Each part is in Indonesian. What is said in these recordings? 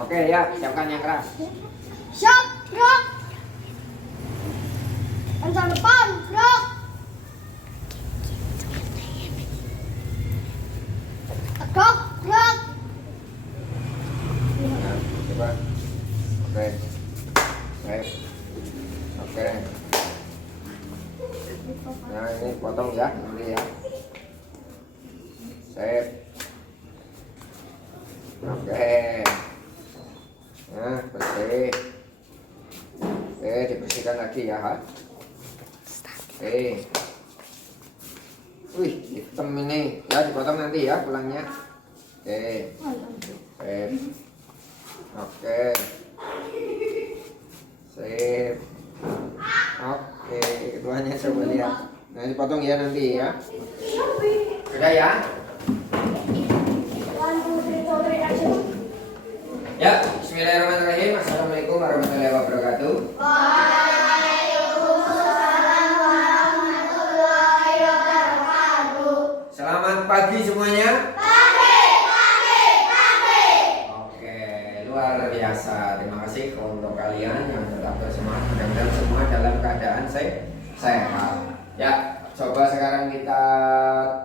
Oke ya, siapkan yang keras. Siap, gerak. Kencang depan, gerak. Tegak, gerak. Nah, coba. Oke. Baik. Oke. Nah, ini potong ya, nanti ya. Sip. Oke. Nah, bersih. Oke, dibersihkan lagi ya. Oke. Wih, hitam ini. Ya, dipotong nanti ya pulangnya. Oke. Sip. Oke. Sip. Oke, keduanya coba lihat. Nah, dipotong ya nanti ya. Sudah ya? Ya, bismillahirrahmanirrahim. Assalamualaikum warahmatullahi wabarakatuh. Waalaikumsalam warahmatullahi wabarakatuh. Selamat pagi semuanya. Pagi. Oke, luar biasa. Terima kasih untuk kalian yang tetap bersemangat. Mudah-mudahan semua dalam keadaan sehat. Ya, coba sekarang kita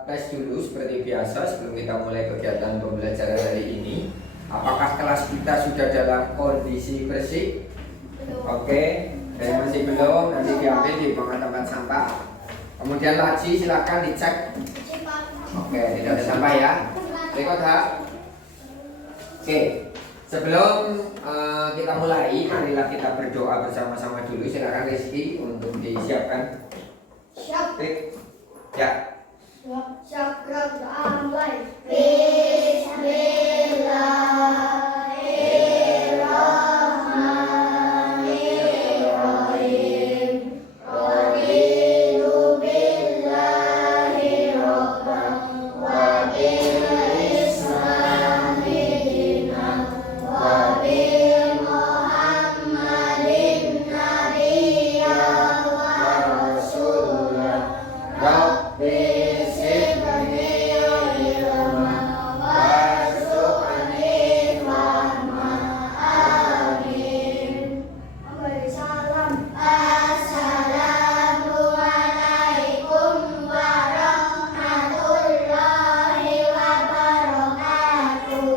tes dulu seperti biasa sebelum kita mulai kegiatan pembelajaran hari ini. Apakah kelas kita sudah dalam kondisi bersih? Oke, dan masih belum, nanti diambil di bawah tempat sampah. Kemudian laci silakan dicek. Oke, tidak ada sampah ya. Record ha. Oke, sebelum kita mulai, marilah kita berdoa bersama-sama dulu. Silakan Rizky untuk disiapkan. Siap. Ya. Siap, gerak, mulai.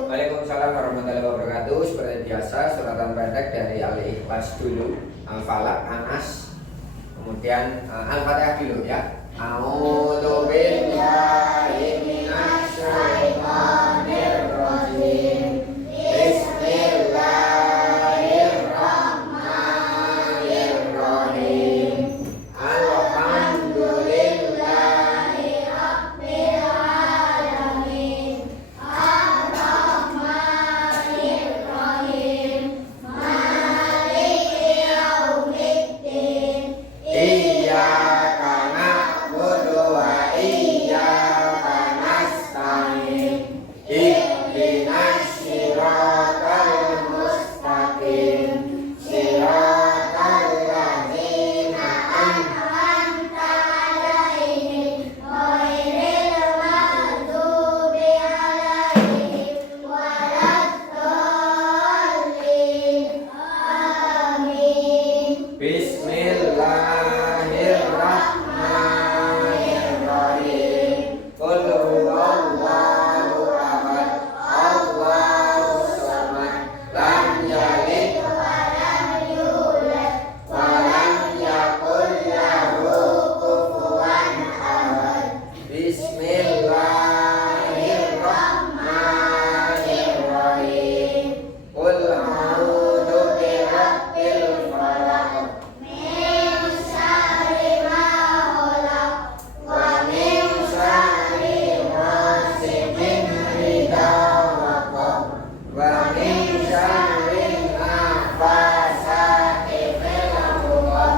Waalaikumsalam warahmatullahi wabarakatuh. Seperti biasa, suratan pendek dari Al-Ikhlas dulu, Al-Falaq, Anas, kemudian Al-Fatihah dulu ya. A'udzu billahi minasy syaithanir rajim. Bismillahirrahmanirrahim. Alhamdulillahi rabbil alamin. Ar-Rahmanir-Rahim. Maliki yaumiddin. Iyyaka na'budu wa iyyaka nasta'in. Ihdinas siratal mustaqim. Siratal ladzina an'amta 'alaihim ghairil maghdubi 'alaihim waladdallin. Amin. Bismillahirrahmanirrahim. Qul huwallahu ahad. Allahus samad. Lam yalid wa lam yulad wa lam yakul lahu kufuwan ahad. Bismillahirrahmanirrahim. Qul a'udzu birabbil falaq. Min syarri ma khalaq. Wa min syarri ghasiqin idza waqab. Wa min syarri nafasati fil 'uqad.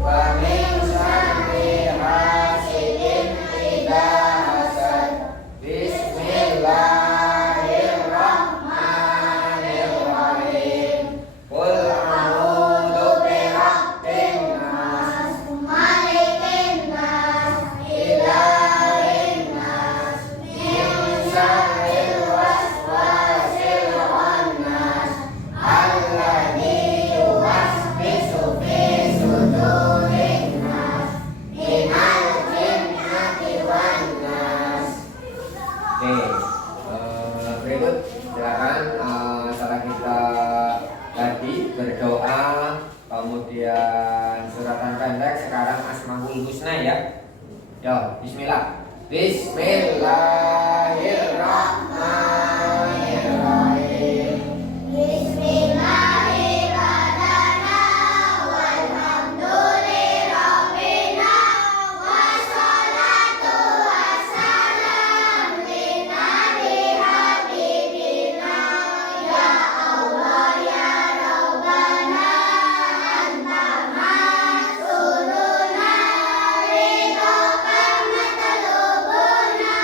Wa min syarri hasidin idza hasad. Bismillahirrahmanirrahim. Qul a'udzu birabbin nas. Malikin nas. Ilahin nas. Min syarril waswasil khannas. husna ya. Yo, bismillah. Bismillahirrahmanirrahim. Bismillahirrahmanirrahim. Walhamdulillahirabbil wassalatu wassalamu ala habibillah ya Allah ya Rabbana anta masuluna ridhoka matalubuna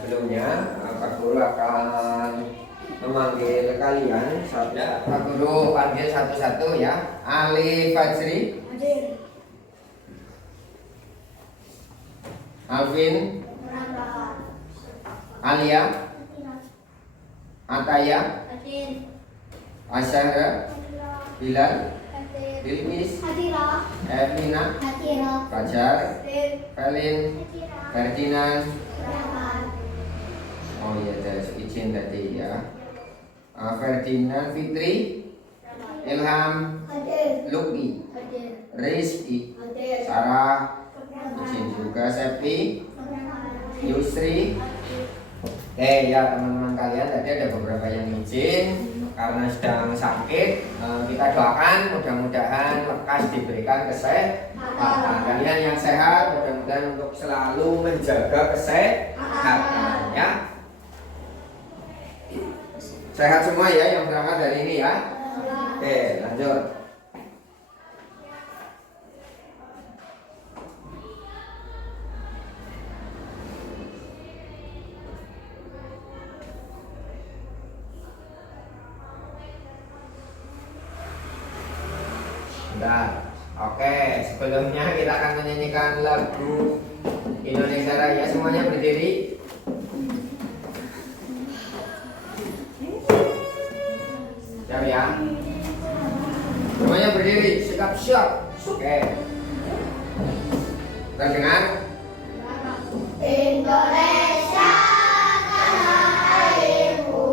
sebelumnya Pak Guru akan memanggil kalian. Ya, Pak Guru panggil satu-satu ya. Ali Fajri, Hadir. Alvin, Berangkat. Alia, Ataya, Hadir. Asyara, Bilal, Hadir. Bilqis, Hadirah. Erlina, Hadirah. Fajar, Hadir. Felin, Hadirah. Ferdinand. Berangkat. Oh iya, ada izin tadi ya. Ferdinand, Fitri, Ilham, Hadir. Lukmi, Hadir. Rizky, Hadir. Sarah, Berangkat. izin juga, Septi, Berangkat. Yusri. Oke ya teman-teman kalian, tadi ada beberapa yang izin karena sedang sakit. Kita doakan mudah-mudahan lekas diberikan kesehatan. Kalian yang sehat mudah-mudahan untuk selalu menjaga kesehatan ya. Sehat semua ya yang berangkat dari ini ya. Oke, lanjut. Bentar. Oke, sebelumnya kita akan menyanyikan lagu Indonesia Raya. Semuanya berdiri. Siap ya? Semuanya berdiri, siap. Oke. Kita dengar. Indonesia tanah airku,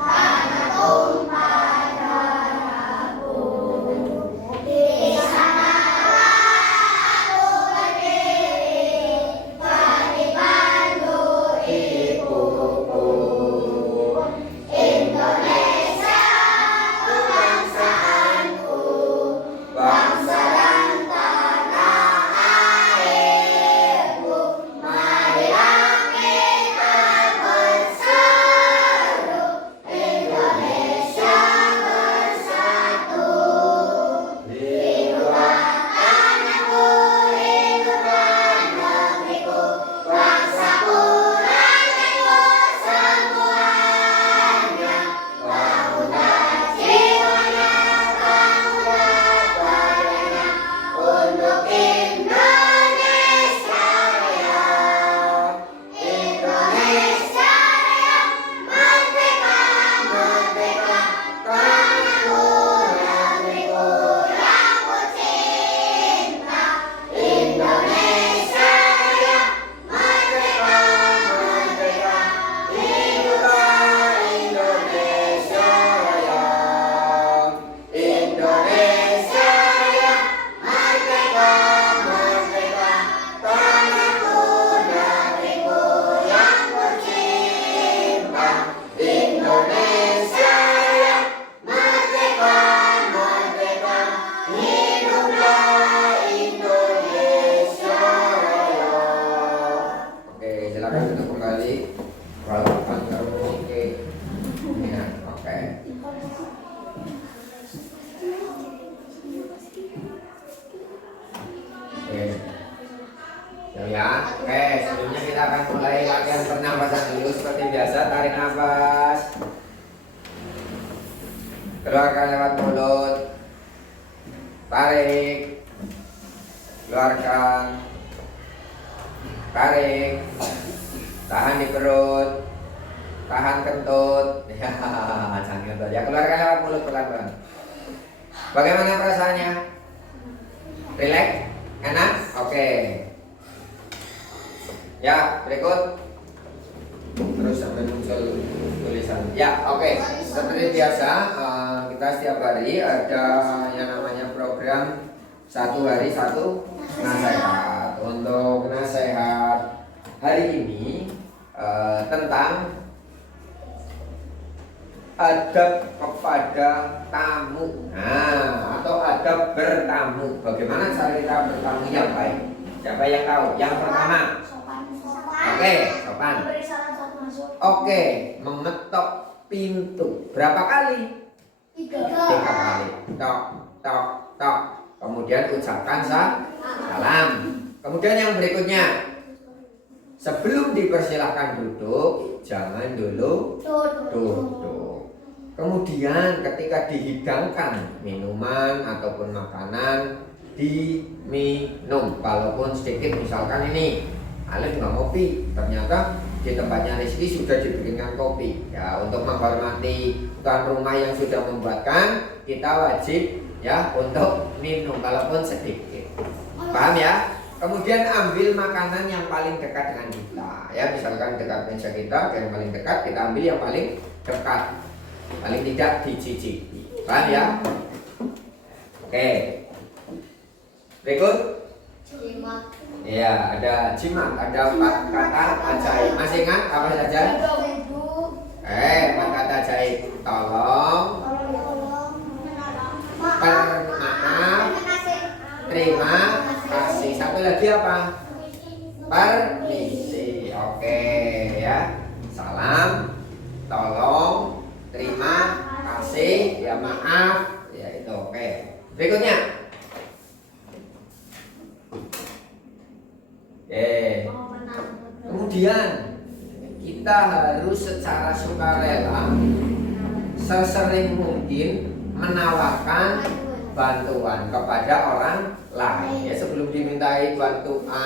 tanah tumpah darahku. Di sanalah aku berdiri, dipandu ibuku. Indonesia kebangsaanku, bangsa dan tanah airku. Marilah kita berseru, Indonesia bersatu. Hiduplah tanahku, hiduplah negeriku, bangsaku, rakyatku semuanya. Bangunlah jiwanya, bangunlah badannya, untuk Indonesia Raya. Indonesia Raya, merdeka, merdeka, tanahku, negeriku yang ku cinta. Indonesia Raya, merdeka, merdeka, Hiduplah Indonesia Raya. Indonesia Raya, merdeka, merdeka, tanahku, negeriku yang ku cinta. Indonesia Raya, merdeka, merdeka, hiduplah Indonesia Raya. Oke, silakan duduk kembali. Walaupun kalau musik, ya, oke. Oke. Ya, oke. Sebelumnya kita akan mulai latihan pernapasan dulu seperti biasa. Tarik nafas. Keluarkan lewat mulut. Tarik. Keluarkan. Tarik. Tahan di perut. Tahan kentut. Ya, jangan kentut. Ya, keluarkan lewat mulut pelan-pelan. Bagaimana perasaannya? Relax? Enak? Oke. Ya, berikut. Terus sampai muncul tulisan. Ya, oke. Seperti biasa, kita setiap hari ada yang namanya program satu hari satu nasihat. Untuk nasihat hari ini tentang adab kepada tamu, atau adab bertamu. Bagaimana cara kita bertamu yang baik? Siapa yang tahu? Yang pertama, oke, sopan. Beri salam saat masuk. Oke, mengetok pintu. Berapa kali? 3 kali. Tok, tok, tok. Kemudian ucapkan salam. Kemudian yang berikutnya, Sebelum dipersilahkan duduk, jangan dulu duduk. Kemudian ketika dihidangkan minuman ataupun makanan, diminum. Walaupun sedikit, misalkan ini Alif nggak ngopi, ternyata di tempatnya Rizky sudah diberikan kopi. Ya, untuk menghormati tuan rumah yang sudah membuatkan, kita wajib ya untuk minum walaupun sedikit. Paham ya? Kemudian ambil makanan yang paling dekat dengan kita. Ya, misalkan dekat meja kita, yang paling dekat kita ambil yang paling dekat. Paling tidak dicicipi. Paham ya? Oke. Berikut. Ya, ada jimat, ada 4 kata ajaib. Masih ingat apa saja? 4 kata ajaib. Tolong, maaf, terima kasih. Satu lagi apa? Permisi. Oke ya. Salam, tolong, terima kasih, ya maaf, ya itu. Oke. Berikutnya. Kemudian kita harus secara sukarela sesering mungkin menawarkan bantuan kepada orang lain. Ya, sebelum dimintai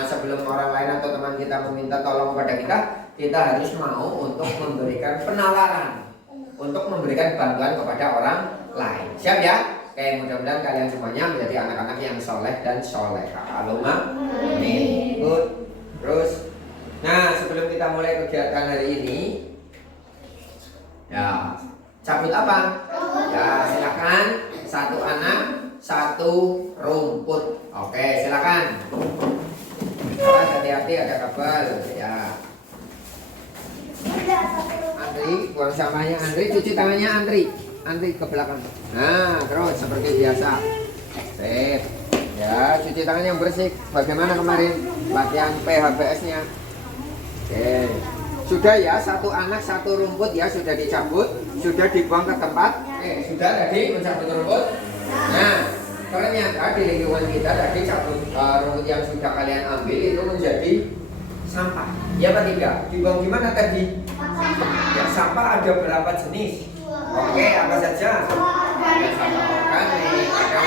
sebelum orang lain atau teman kita meminta tolong kepada kita, kita harus mau untuk memberikan penawaran, untuk memberikan bantuan kepada orang lain. Siap ya? Oke, mudah-mudahan kalian semuanya menjadi anak-anak yang soleh dan soleha. Allahumma amin. Good. Terus, nah sebelum kita mulai kegiatan hari ini, ya cabut apa? Ya silakan, 1 anak 1 rumput. Oke, silakan. Hati-hati ada kabel ya. Andri, buang sampahnya Andri, cuci tangannya Andri ke belakang. Nah, terus seperti biasa. Sip. Ya, cuci tangan yang bersih. Bagaimana kemarin latihan PHBS-nya? Oke. Sudah ya, 1 anak 1 rumput ya, sudah dicabut, sudah dibuang ke tempat. Sudah tadi mencabut rumput. Nah, ternyata di lingkungan kita tadi cabut rumput yang sudah kalian ambil itu menjadi sampah. Ya apa tidak? Dibuang di mana tadi? Ya, sampah ada berapa jenis? Oke, apa saja? Ada sampah organik, ada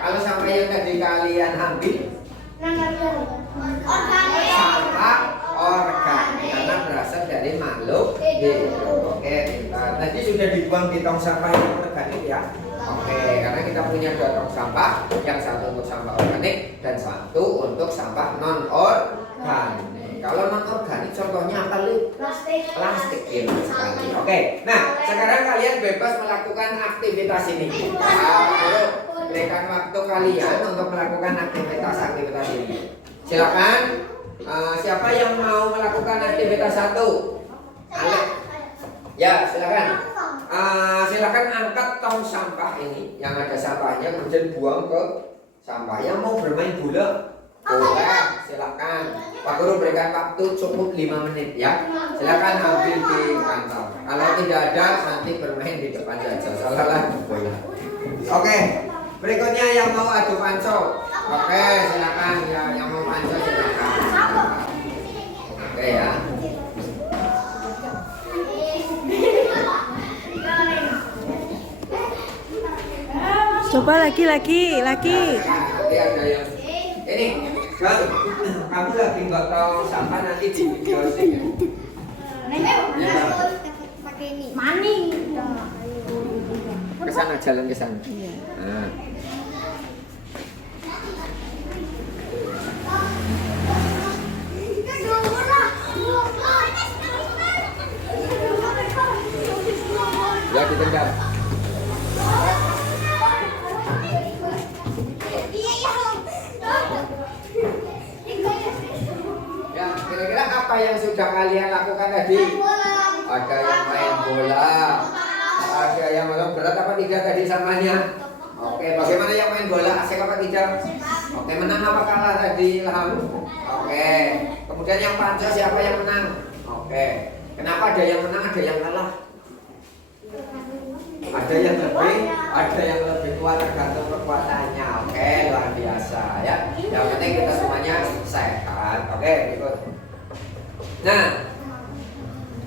kalau sampah yang tadi kalian ambil sampah organik karena berasal dari makhluk hidup. Oke, tadi sudah dibuang di tong sampah yang organik ya. Oke, karena kita punya 2 tong sampah, yang 1 untuk sampah organik dan 1 untuk sampah non organik. Kalau non organik contohnya apa Li? Plastik ya sekali. Oke, nah sekarang kalian bebas melakukan aktivitas ini. Berikan waktu kalian untuk melakukan aktivitas ini. Silakan. Siapa yang mau melakukan aktivitas 1? Alek. Ya, silakan. Silakan angkat tong sampah ini yang ada sampahnya, kemudian buang ke sampah. Yang mau bermain bola, boleh, silakan. Pak Guru berikan waktu cukup 5 menit ya. Silakan ambil di kantor. Kalau tidak ada, nanti bermain di depan saja. Salah bola. Oke. Berikutnya yang mau adu panco. Oke, silakan ya, yang mau panco silakan. Oke ya. Coba lagi. Nanti ada yang ini, Bang, kamu lagi nggak tahu sampah nanti di video ya. Pakai ini. Maning. Kesana, jalan ke sana. Nah. Ya ditendang. Ya, kira-kira apa yang sudah kalian lakukan tadi? Ada yang main bola, ada yang main berat apa tidak tadi samanya? Oke, bagaimana yang main bola? Asik apa tidak? Oke, menang apa kalah tadi Ilham? Oke, kemudian yang panco siapa yang menang? Oke, kenapa ada yang menang, ada yang kalah? Ada yang lebih kuat tergantung kekuatannya. Oke, luar biasa ya. Yang penting kita semuanya sehat. Oke, ikut. Nah,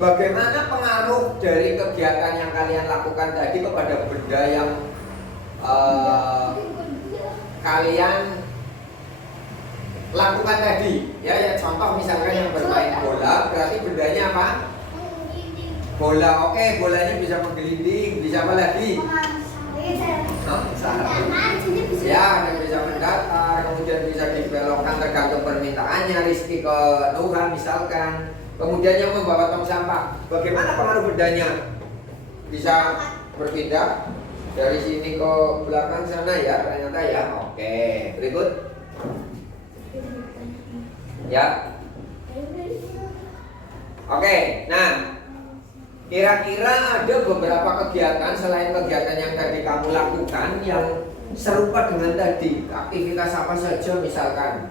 bagaimana pengaruh dari kegiatan yang kalian lakukan tadi kepada benda yang kalian lakukan tadi? Ya, contoh misalkan yang bermain bola, berarti bendanya apa? Bola, oke, bolanya bisa menggelinding, bisa apa lagi? Ya, dan bisa mendatar, kemudian bisa dibelokkan tergantung permintaannya, rezeki ke Tuhan misalkan. Kemudian yang membawa tong sampah, bagaimana pengaruh bendanya? Bisa berpindah dari sini ke belakang sana ya, ternyata ya. Oke, berikut. Ya. Oke, nah, kira-kira ada beberapa kegiatan selain kegiatan yang tadi kamu lakukan yang serupa dengan tadi. Aktivitas apa saja misalkan?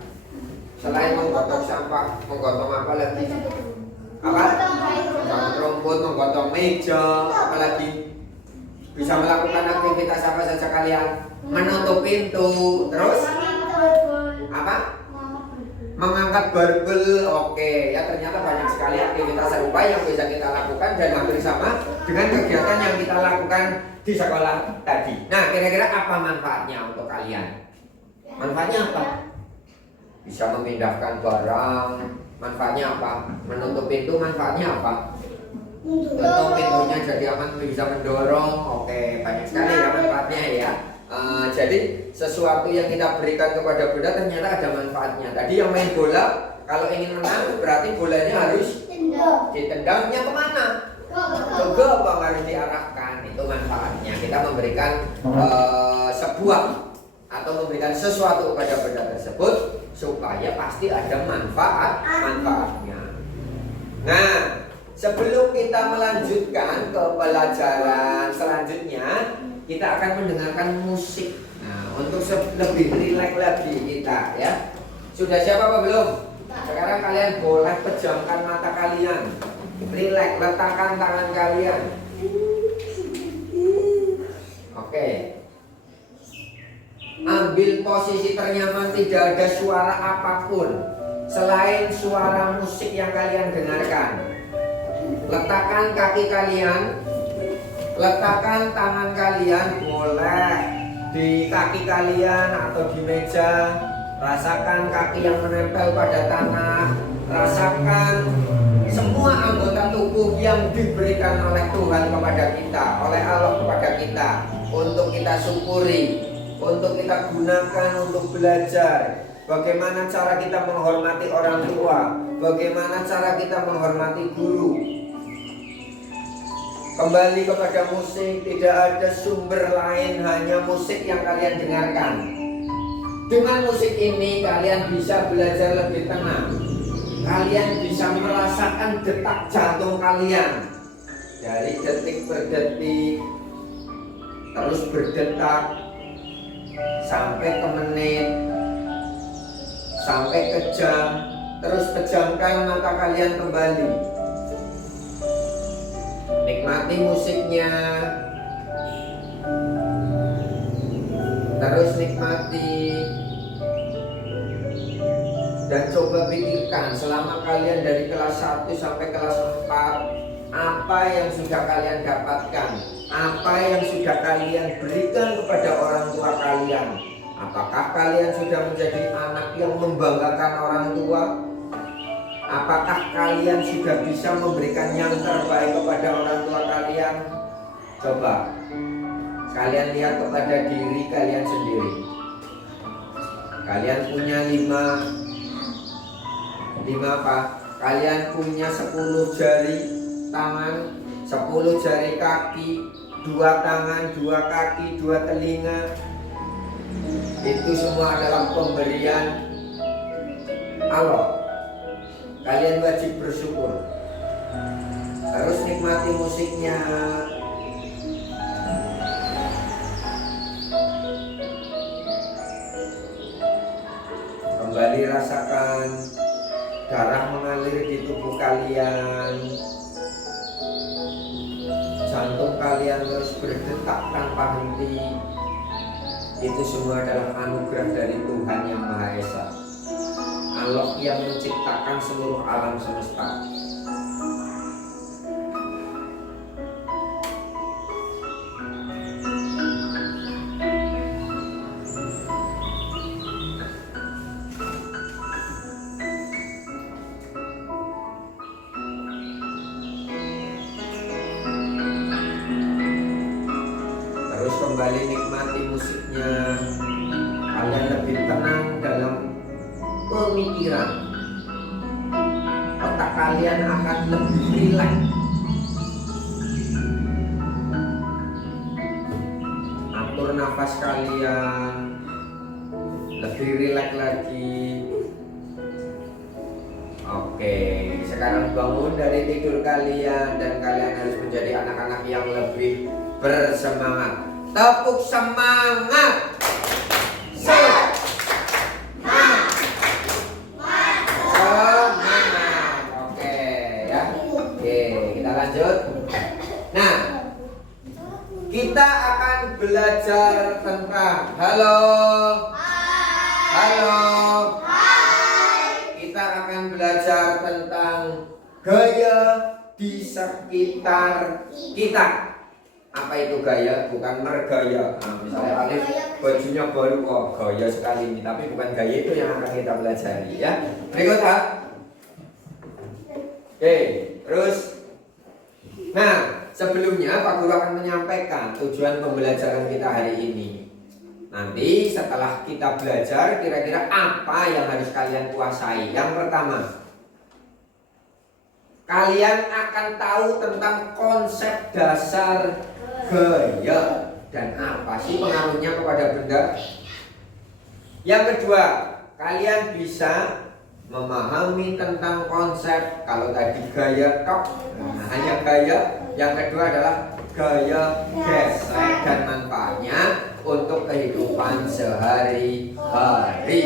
Selain menggotong sampah, menggotong apa lagi? Apa? Menggotong rumput, menggotong meja, apa lagi? Bisa melakukan aktivitas apa saja kalian? Menutup pintu, terus apa? Mengangkat barbel. Oke, ya ternyata banyak sekali aktivitas serupa yang bisa kita lakukan dan hampir sama dengan kegiatan yang kita lakukan di sekolah tadi. Nah, kira-kira apa manfaatnya untuk kalian? Manfaatnya apa? Bisa memindahkan barang. Manfaatnya apa? Menutup pintu, manfaatnya apa? Tutup pintunya jadi aman, bisa mendorong. Oke, banyak sekali ya manfaatnya ya. Jadi sesuatu yang kita berikan kepada benda ternyata ada manfaatnya. Tadi yang main bola, kalau ingin menang berarti bolanya harus ditendangnya kemana? Ke gawang harus diarahkan. Itu manfaatnya. Kita memberikan sebuah atau memberikan sesuatu kepada benda tersebut supaya pasti ada manfaatnya. Nah, sebelum kita melanjutkan ke pelajaran selanjutnya, kita akan mendengarkan musik. Nah, untuk lebih rileks lagi kita ya. Sudah siap apa belum? Sekarang kalian boleh pejamkan mata kalian. Rileks, letakkan tangan kalian. Oke. Ambil posisi ternyaman, tidak ada suara apapun selain suara musik yang kalian dengarkan. Letakkan kaki kalian, letakkan tangan kalian boleh di kaki kalian atau di meja. Rasakan kaki yang menempel pada tanah. Rasakan semua anggota tubuh yang diberikan oleh Tuhan kepada kita, oleh Allah kepada kita, untuk kita syukuri, untuk kita gunakan untuk belajar. Bagaimana cara kita menghormati orang tua, bagaimana cara kita menghormati guru. Kembali kepada musik, tidak ada sumber lain, hanya musik yang kalian dengarkan. Dengan musik ini kalian bisa belajar lebih tenang. Kalian bisa merasakan detak jantung kalian dari detik per detik, terus berdetak sampai ke menit, sampai ke jam. Terus pejamkan mata kalian kembali. Nikmati musiknya. Terus nikmati. Dan coba pikirkan selama kalian dari kelas 1 sampai kelas 4, apa yang sudah kalian dapatkan, apa yang sudah kalian berikan kepada orang tua kalian. Apakah kalian sudah menjadi anak yang membanggakan orang tua? Apakah kalian sudah bisa memberikan yang terbaik kepada orang tua kalian? Coba kalian lihat kepada diri kalian sendiri. Kalian punya 5 apa? Kalian punya 10 jari tangan, 10 jari kaki, 2 tangan, 2 kaki, 2 telinga. Itu semua adalah pemberian Allah. Kalian wajib bersyukur. Terus nikmati musiknya. Kembali rasakan darah mengalir di tubuh kalian. Jantung kalian terus berdetak tanpa henti. Itu semua adalah anugerah dari Tuhan Yang Maha Esa, Allah yang menciptakan seluruh alam semesta. pemikiran. Otak kalian akan lebih rileks. Atur nafas kalian lebih rileks lagi. Oke, sekarang bangun dari tidur kalian dan kalian harus menjadi anak-anak yang lebih bersemangat. Tepuk semangat. Semangat. Oke ya. Oke, kita lanjut. Nah, kita akan belajar tentang halo. Halo. Kita akan belajar tentang gaya di sekitar kita. Apa itu gaya? Bukan mergaya. Nah, misalnya Alif bajunya baru, oh gaya sekali ini, tapi bukan gaya itu yang akan kita pelajari ya. Berikut ha. Oke, terus nah, sebelumnya Pak Guru akan menyampaikan tujuan pembelajaran kita hari ini. Nanti setelah kita belajar, kira-kira apa yang harus kalian kuasai? Yang pertama, kalian akan tahu tentang konsep dasar gaya dan apa sih pengaruhnya kepada benda. Yang kedua, kalian bisa memahami tentang konsep. Kalau tadi gaya tok, nah, hanya gaya. Yang kedua adalah gaya gesek dan manfaatnya untuk kehidupan sehari-hari.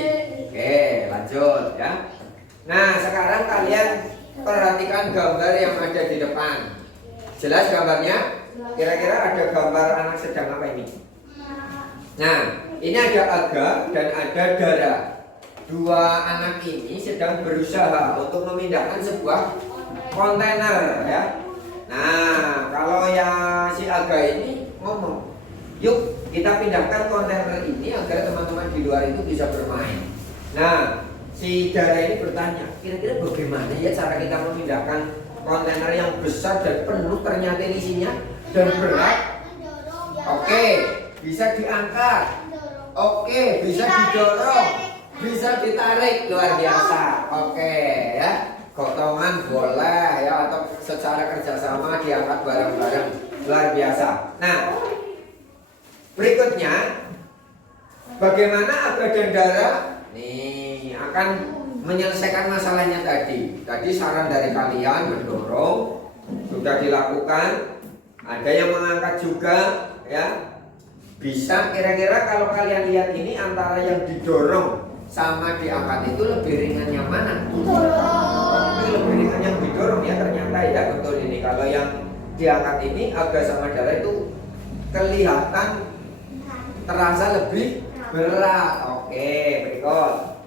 Oke, lanjut ya. Nah, sekarang kalian perhatikan gambar yang ada di depan. Jelas gambarnya? Kira-kira ada gambar anak sedang apa ini? Nah, ini ada Aga dan ada Dara. Dua anak ini sedang berusaha untuk memindahkan sebuah kontainer ya. Nah, kalau yang si Aga ini ngomong, yuk kita pindahkan kontainer ini agar teman-teman di luar itu bisa bermain. Nah, si Dara ini bertanya, kira-kira bagaimana ya cara kita memindahkan kontainer yang besar dan penuh ternyata isinya dan berat? Oke, bisa diangkat. Oke, bisa didorong. Bisa ditarik, luar biasa. Oke ya, gotongan boleh ya, atau secara kerjasama diangkat bareng-bareng, luar biasa. Nah, berikutnya bagaimana Aga dan Dara nih akan menyelesaikan masalahnya tadi. Tadi saran dari kalian mendorong sudah dilakukan, ada yang mengangkat juga ya. Bisa kira-kira kalau kalian lihat ini antara yang didorong sama diangkat itu lebih ringan yang mana? Ini lebih ringan yang didorong ya ternyata ya, betul ini. Kalau yang diangkat ini Aga sama Dara itu kelihatan terasa lebih berat. Oke, berikut.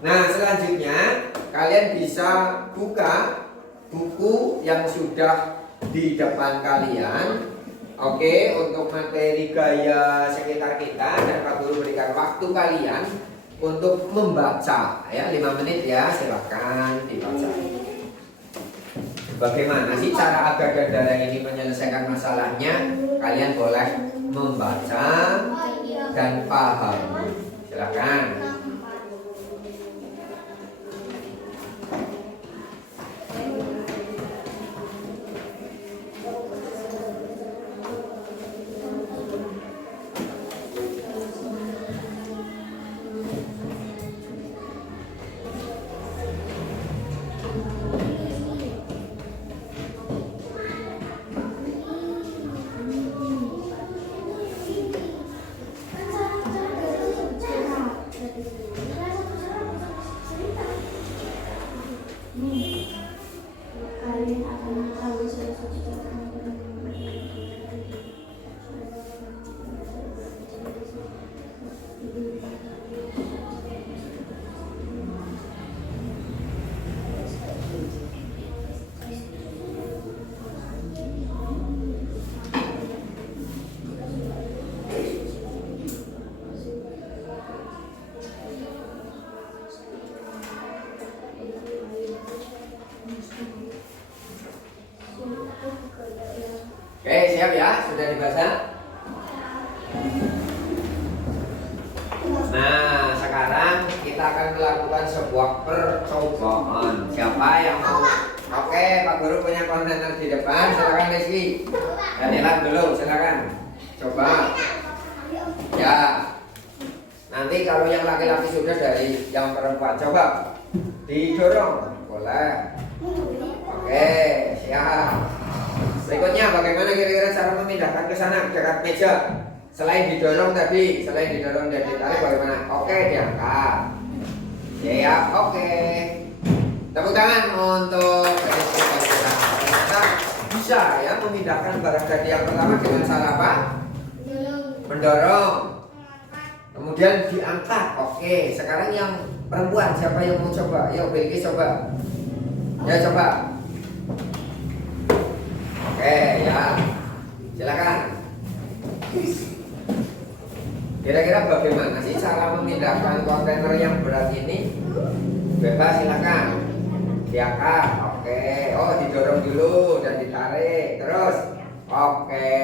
Nah, selanjutnya kalian bisa buka buku yang sudah di depan kalian. Oke, untuk materi gaya sekitar kita, dan Pak Guru berikan waktu kalian untuk membaca ya, 5 menit ya, silakan dibaca. Bagaimana sih cara Aga dan Dara ini menyelesaikan masalahnya? Kalian boleh membaca dan paham. Silakan. Oke, siap ya? Sudah dibaca? Nah, sekarang kita kita akan melakukan sebuah percobaan. Siapa yang mau? Oke, Pak Guru punya kontainer di depan. Silakan Rizky. Daniela dulu, silakan. Coba. Ya. Nanti kalau yang laki-laki sudah dari yang perempuan, coba didorong. Boleh. Oke, siap. Berikutnya, bagaimana kira-kira cara memindahkan ke sana dekat meja? Selain didorong tadi, selain didorong dan ditarik bagaimana? Oke, diangkat. Siap, oke. Tepuk tangan untuk kita bisa ya memindahkan barang tadi yang pertama dengan cara apa? Mendorong. Kemudian diangkat. Oke, sekarang yang perempuan siapa yang mau coba? Yuk, Bilky coba. Ya, coba. Oke, ya. Silakan. Kira-kira bagaimana sih cara memindahkan kontainer yang berat ini? Bebas, silakan. Diangkat. Oke. Oh, didorong dulu dan ditarik. Terus. Oke.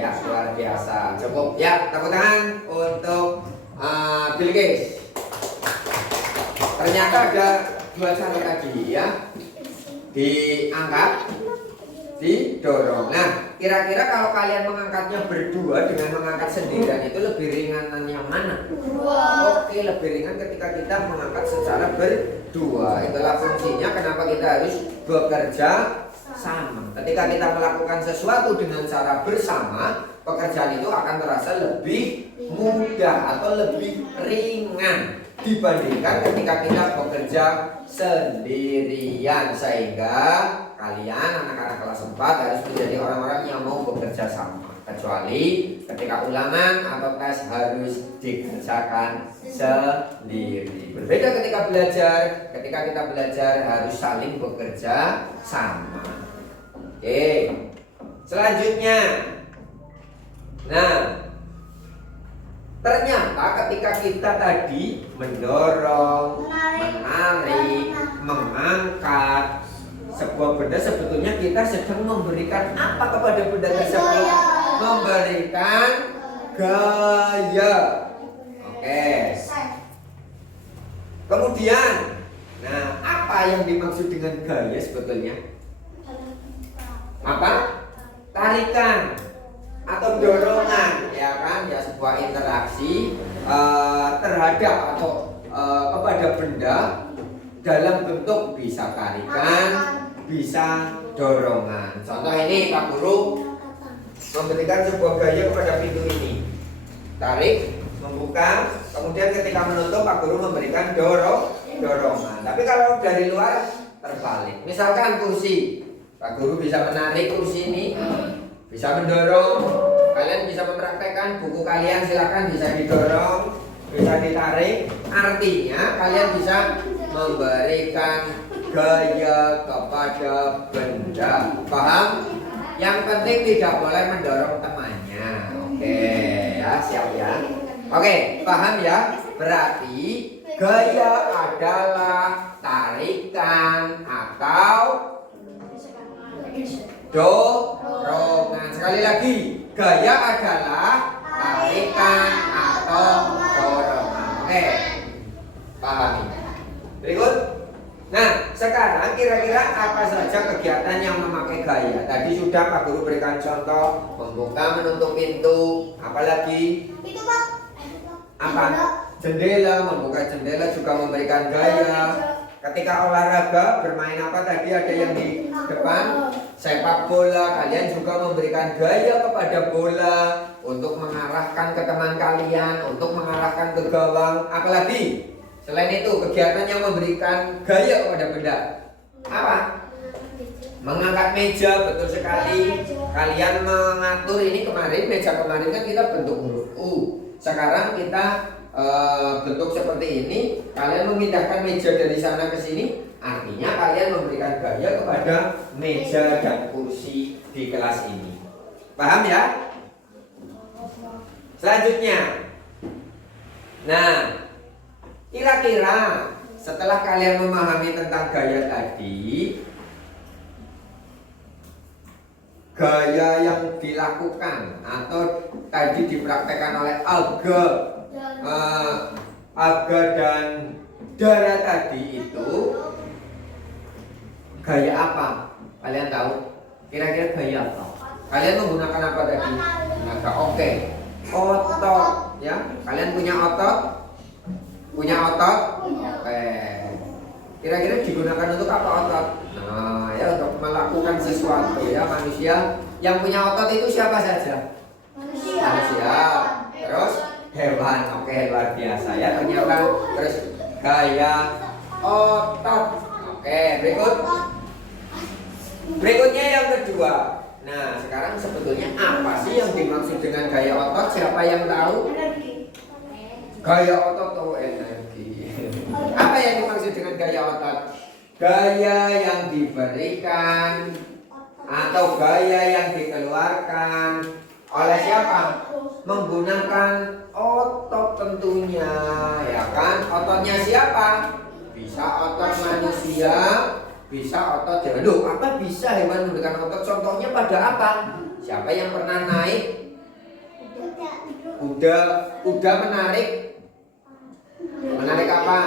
Ya, luar biasa. Cukup. Ya, tepuk tangan untuk Bilkis. Ternyata ada dua cara tadi ya. Diangkat, didorong. Nah, kira-kira kalau kalian mengangkatnya berdua dengan mengangkat sendirian itu lebih ringan yang mana? Oke, lebih ringan ketika kita mengangkat secara berdua. Itulah fungsinya kenapa kita harus bekerja sama. Ketika kita melakukan sesuatu dengan cara bersama, pekerjaan itu akan terasa lebih mudah atau lebih ringan dibandingkan ketika kita bekerja sendirian. Sehingga kalian anak-anak kelas 4 harus menjadi orang-orang yang mau bekerja sama. Kecuali ketika ulangan atau tes harus dikerjakan sendiri. Berbeda ketika belajar. Ketika kita belajar harus saling bekerja sama. Oke. Selanjutnya. Nah, ternyata ketika kita tadi mendorong, menarik, mengangkat sebuah benda, sebetulnya kita sedang memberikan apa kepada benda tersebut? Memberikan gaya. Oke. Kemudian, nah apa yang dimaksud dengan gaya sebetulnya? Apa? Tarikan atau dorongan, ya kan? Ya, sebuah interaksi terhadap atau kepada benda dalam bentuk bisa tarikan, bisa dorongan. Contoh ini Pak Guru memberikan sebuah gaya kepada pintu ini. Tarik, membuka, kemudian ketika menutup Pak Guru memberikan dorongan. Tapi kalau dari luar terbalik. Misalkan kursi, Pak Guru bisa menarik kursi ini, bisa mendorong. Kalian bisa mempraktekkan buku kalian, silakan bisa didorong, bisa ditarik. Artinya kalian bisa memberikan gaya kepada benda. Paham? Yang penting tidak boleh mendorong temannya. Oke, ya, siap ya. Oke, paham ya? Berarti gaya adalah tarikan atau dorongan. Sekali lagi, gaya adalah tarikan atau dorongan. Oke, pahami. Berikut. Nah, sekarang kira-kira apa saja kegiatan yang memakai gaya? Tadi sudah Pak Guru berikan contoh, membuka, menutup pintu. Apalagi? Itu Pak. Apa? Jendela, membuka jendela juga memberikan gaya. Ketika olahraga, bermain apa tadi ada yang di depan? Sepak bola, kalian juga memberikan gaya kepada bola untuk mengarahkan ke teman kalian, untuk mengarahkan ke gawang. Apalagi? Selain itu, kegiatan yang memberikan gaya kepada benda apa? Mengangkat meja, betul sekali. Kalian mengatur ini kemarin, meja kemarin kan kita bentuk huruf U. Sekarang kita bentuk seperti ini. Kalian memindahkan meja dari sana ke sini, artinya kalian memberikan gaya kepada meja dan kursi di kelas ini. Paham ya? Selanjutnya, nah, kira-kira setelah kalian memahami tentang gaya tadi, gaya yang dilakukan atau tadi dipraktekkan oleh aga dan dara tadi itu gaya apa? Kalian tahu? Kira-kira gaya apa? Kalian menggunakan apa tadi? Tenaga. Oke. Otot, ya. Kalian punya otot? Punya otot? Oke. Kira-kira digunakan untuk apa otot? Nah, ya untuk melakukan sesuatu ya. Manusia yang punya otot itu siapa saja? Manusia. Terus hewan. Oke, luar biasa ya. Ternyata terus gaya otot. Oke, berikutnya yang kedua. Nah, sekarang sebetulnya apa sih yang dimaksud dengan gaya otot? Siapa yang tahu? Gaya otot atau energi? Apa yang dimaksud dengan gaya otot? Gaya yang diberikan atau gaya yang dikeluarkan oleh siapa? Menggunakan otot tentunya, ya kan? Ototnya siapa? Bisa otot manusia, bisa otot hewan. Loh, apa bisa hewan memberikan otot? Contohnya pada apa? Siapa yang pernah naik? Kuda menarik. Menarik apa?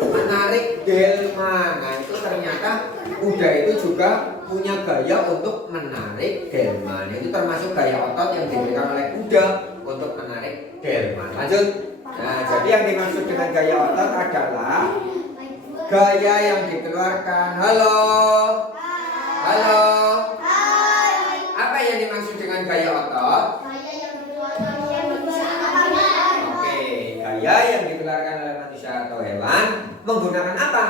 Menarik delman. Nah, itu ternyata kuda itu juga punya gaya untuk menarik delman. Itu termasuk gaya otot yang diberikan oleh kuda untuk menarik delman. Lanjut. Nah, jadi yang dimaksud dengan gaya otot adalah gaya yang dikeluarkan. Halo. Halo. Apa yang dimaksud dengan gaya otot? Oke, gaya yang dikeluarkan oleh manusia atau hewan menggunakan apa?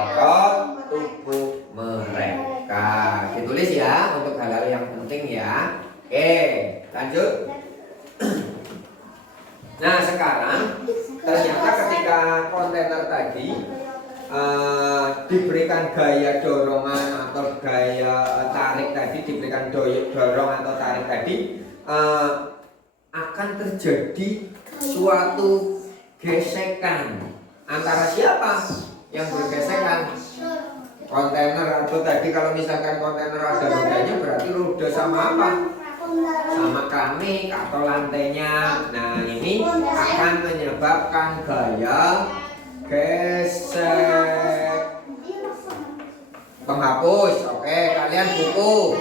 Otot tubuh mereka. Ditulis ya untuk hal-hal yang penting ya. Oke, lanjut. Nah, sekarang ternyata ketika kontainer tadi diberikan gaya dorongan atau gaya tarik tadi, diberikan dorong atau tarik tadi, akan terjadi suatu gesekan antara siapa yang bergesekan? Kontainer atau tadi kalau misalkan kontainer ada rodanya berarti roda sama apa? Sama keramik atau lantainya. Nah, ini akan menyebabkan gaya gesek. Penghapus, oke, kalian buku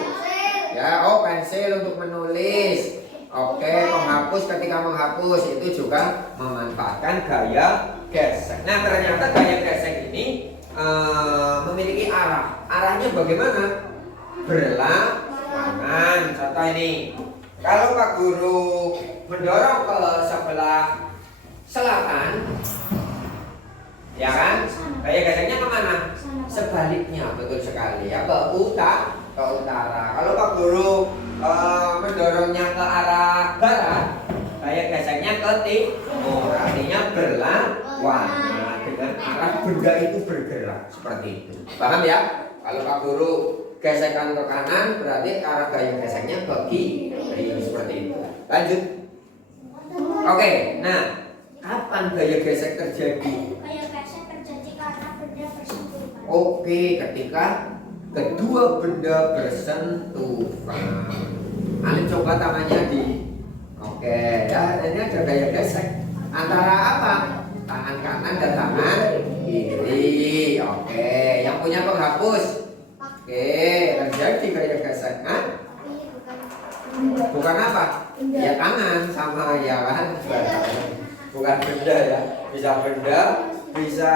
ya. Oh, pensil untuk menulis. Oke, penghapus ketika menghapus itu juga memanfaatkan gaya gesek. Nah, ternyata gaya gesek ini memiliki arah. Arahnya bagaimana? Berlawanan. Contoh ini, kalau Pak Guru mendorong ke sebelah selatan, ya kan? Gaya geseknya kemana? Sebaliknya, betul sekali ya, ke utara. Kalau Pak Guru mendorongnya ke arah barat, gaya geseknya ke timur. Artinya berlawanan dengan arah benda itu bergerak seperti itu. Paham ya? Kalau Pak Guru gesekan ke kanan, berarti arah gaya geseknya ke kiri seperti itu. Lanjut. Oke, nah kapan gaya gesek terjadi? Gaya gesek terjadi karena benda bersentuhan. Oke, ketika kedua benda bersentuhan. Alif coba tangannya di. Oke, ya ini ada gaya gesek antara apa? Tangan kanan dan tangan kiri. Oke, yang punya penghapus. Oke, terjadi gaya gesek. Hah? Bukan apa? Ya tangan sama ya kan? Bukan benda ya. Bisa benda, bisa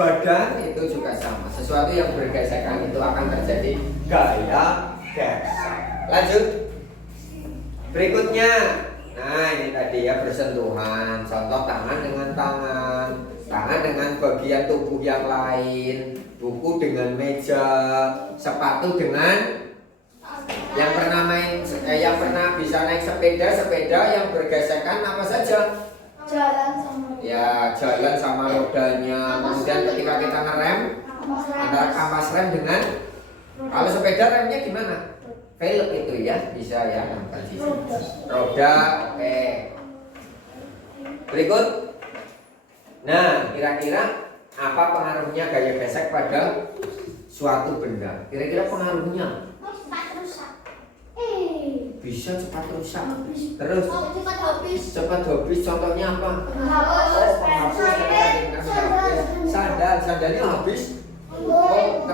badan, itu juga sama. Sesuatu yang bergesekan itu akan terjadi gaya gesek. Lanjut. Berikutnya. Nah, ini tadi ya bersentuhan. Contoh tangan dengan tangan, tangan dengan bagian tubuh yang lain, buku dengan meja, sepatu dengan yang pernah bisa naik sepeda yang bergesekan apa saja? Jalan sama rodanya. Kemudian ketika kita ngerem, antara kampas rem dengan, kalau sepeda remnya gimana? Velg itu ya, bisa ya, roda. Oke. Berikut. Nah, kira-kira apa pengaruhnya gaya gesek pada suatu benda? Kira-kira pengaruhnya bisa cepat rusak. Terus cepat habis. cepat habis, contohnya apa? Penghapus, Penghapus, sandalnya habis. Oh,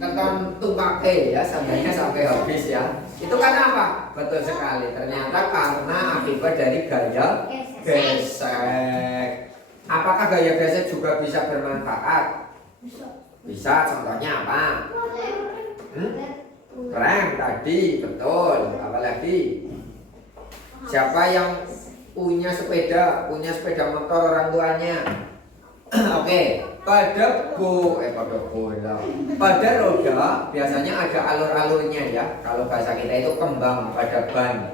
keton tumpake ya, sandalnya sampai habis ya. Itu karena apa? Betul sekali. Ternyata karena akibat dari gaya gesek. Apakah gaya gesek juga bisa bermanfaat? Bisa. Contohnya apa? Rem tadi, betul. Apalagi? Siapa yang punya sepeda motor orang tuanya? Oke, pada roda biasanya ada alur-alurnya ya. Kalau bahasa kita itu kembang pada ban.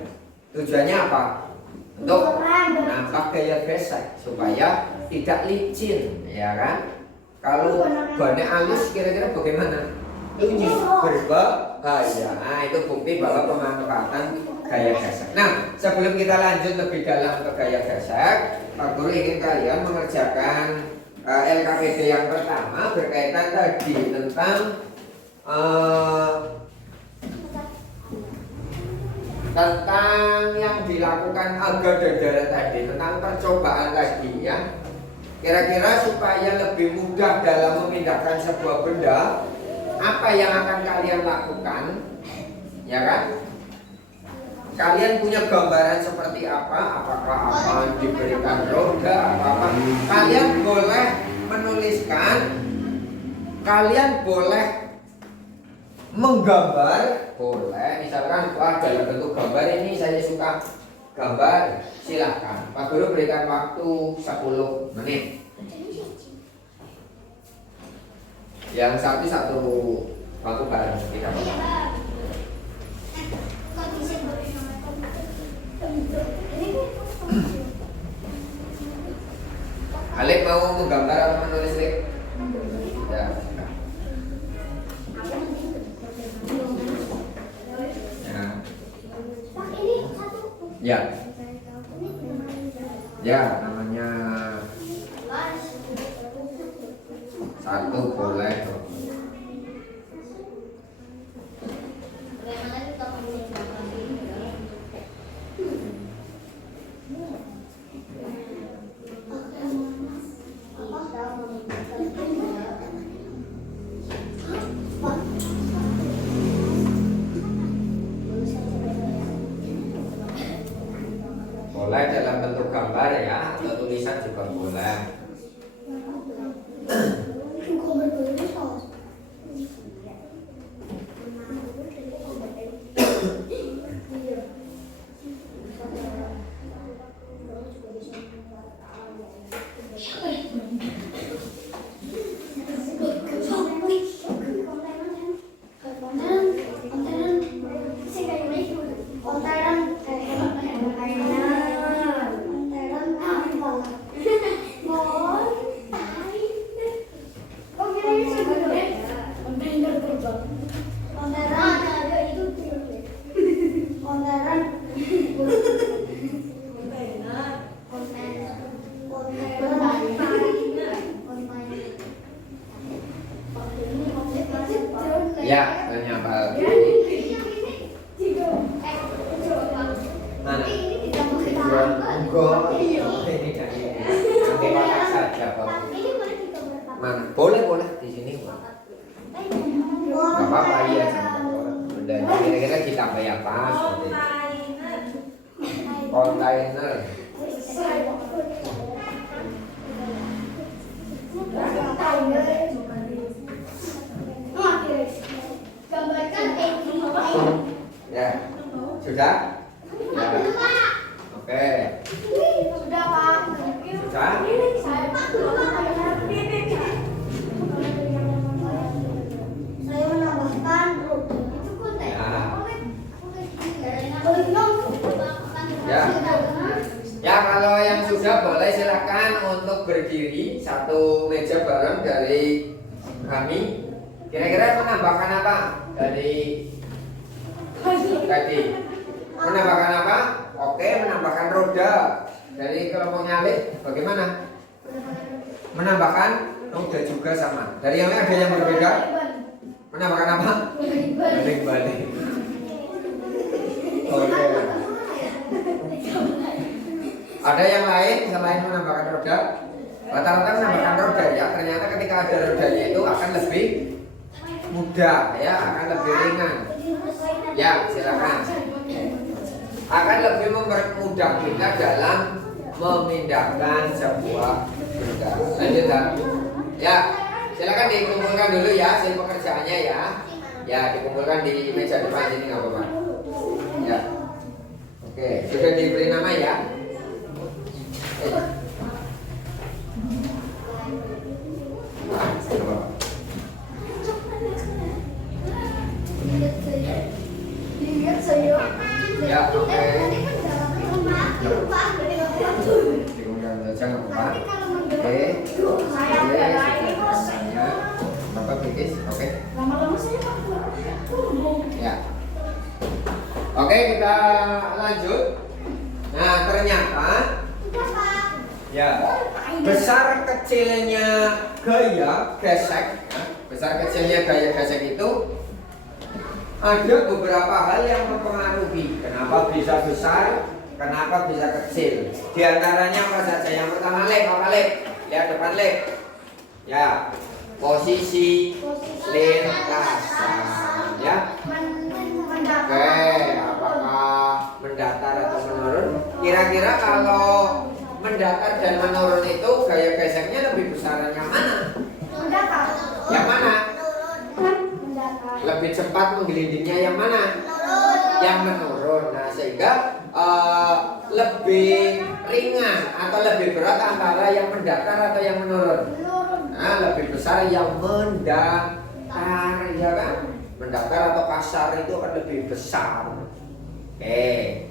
Tujuannya apa? Untuk nambah gaya gesek supaya tidak licin, ya kan? Kalau bannya halus kira-kira bagaimana? Lunyu, berbahaya. Nah, itu bukti bahwa pemanfaatan gaya gesek. Nah, sebelum kita lanjut lebih dalam ke gaya gesek, Pak Guru ingin kalian mengerjakan LKPD yang pertama berkaitan tadi tentang yang dilakukan Aga dan Dara tadi, tentang percobaan tadi ya. Kira-kira supaya lebih mudah dalam memindahkan sebuah benda, apa yang akan kalian lakukan? Ya kan? Kalian punya gambaran seperti apa? Apakah akan diberikan roda? Apa-apa? Kalian boleh menuliskan, kalian boleh menggambar, boleh. Misalkan, wah dalam bentuk gambar ini saya suka gambar, silahkan. Pak Guru berikan waktu 10 menit. Yang satu waktu bareng kita. Alif mau menggambar atau menulis, Lip? Ya. Ya. Ya, namanya satu boleh. Boleh dalam bentuk gambar ya, atau tulisan juga boleh. Ya, tanya apa lagi? Mana? Enggak. Ini nanti pakai saja, Pak. Mana? Boleh di sini. Enggak apa-apa ya, bendanya kira-kira kita bayar apa? Kontainer. Ya, sudah? Ya. Oke. Sudah, Pak. Sudah? Saya menambahkan itu konten. Ya. Ya, kalau yang sudah boleh silakan untuk berdiri satu meja bareng dari kami. Kira-kira menambahkan apa dari tadi? Menambahkan apa? Oke, menambahkan roda. Dari kelompoknya Alif, bagaimana? Menambahkan roda juga sama. Dari yang lain ada yang berbeda? Menambahkan apa? Balik-balik. Oke. Ada yang lain selain menambahkan roda? Rata-rata menambahkan roda ya. Ternyata ketika ada rodanya itu akan lebih mudah ya, akan lebih ringan. Ya, silakan. Akan lebih mempermudah kita dalam memindahkan sebuah benda. Lanjut ya. Silakan dikumpulkan dulu ya hasil pekerjaannya ya. Ya, dikumpulkan di meja depan sini nggak apa-apa. Ya. Oke, sudah diberi nama ya. Ya, oke. Dikumpulkan saja nggak apa-apa. Oke. Bapak Bikis, oke. Ya. Oke, kita lanjut. Nah, ternyata ya besar kecilnya gaya gesek, ya, besar kecilnya gaya gesek itu ada beberapa hal yang mempengaruhi kenapa bisa besar, kenapa bisa kecil. Di antaranya apa saja? Yang pertama lihat depan ya, posisi lintasan ya. Oke, apakah mendatar atau menurun? Kira-kira kalau mendatar dan menurun itu gaya geseknya lebih besar yang mana? Yang mana? Lebih cepat menggelindingnya yang mana? Yang menurun. Nah, sehingga lebih ringan atau lebih berat antara yang mendatar atau yang menurun. Nah, lebih besar yang mendatar, ya kan? Mendatar atau kasar itu akan lebih besar.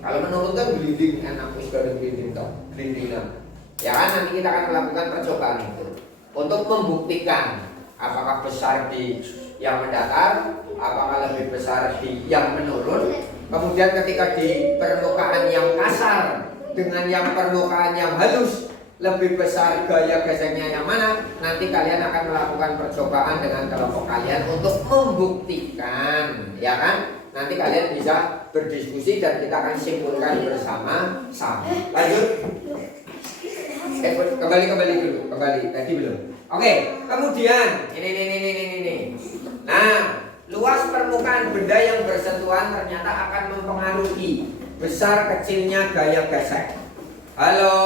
Kalau menurun kan gelinding, enak sekali gelinding toh, gelindingan. Ya kan, nanti kita akan melakukan percobaan itu untuk membuktikan apakah besar di yang mendatar, apakah lebih besar di yang menurun. Kemudian ketika di permukaan yang kasar dengan yang permukaan yang halus, lebih besar gaya geseknya yang mana? Nanti kalian akan melakukan percobaan dengan kelompok kalian untuk membuktikan, ya kan? Nanti kalian bisa berdiskusi dan kita akan simpulkan bersama-sama. Lanjut. Kembali dulu, tadi belum. Oke, kemudian ini. Nah, luas permukaan benda yang bersentuhan ternyata akan mempengaruhi besar kecilnya gaya gesek. Halo.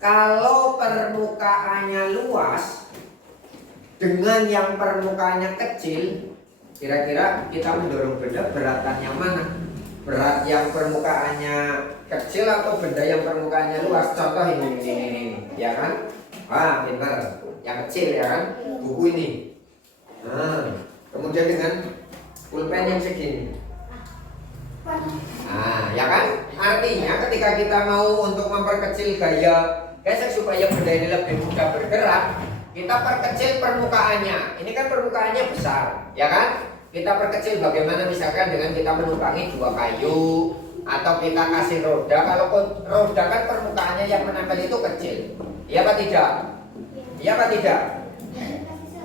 Kalau permukaannya luas dengan yang permukaannya kecil, kira-kira kita mendorong benda beratan yang mana? Berat yang permukaannya kecil atau benda yang permukaannya luas? Contoh ini, ya kan? Wah, pintar. Yang kecil ya kan? Buku ini. Nah, kemudian dengan pulpen yang segini. Nah, ya kan? Artinya ketika kita mau untuk memperkecil gaya gesek supaya benda ini lebih mudah bergerak, kita perkecil permukaannya. Ini kan permukaannya besar, ya kan? Kita perkecil bagaimana misalkan dengan kita menumpangi dua kayu atau kita kasih roda. Kalau roda kan permukaannya yang menempel itu kecil. Iya apa tidak? Iya apa tidak?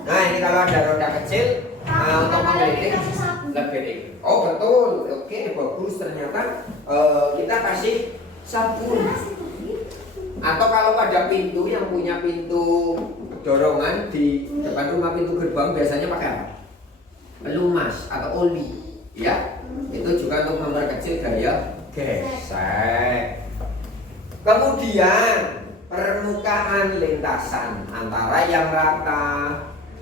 Nah, ini kalau ada roda kecil, untuk menggelinding lebih tinggi. Oh betul, oke bagus. Ternyata kita kasih sabun. Atau kalau pada pintu yang punya pintu dorongan di depan rumah, pintu gerbang biasanya pakai apa? Pelumas atau oli, ya. Itu juga untuk memperkecil gaya gesek. Kemudian permukaan lintasan antara yang rata,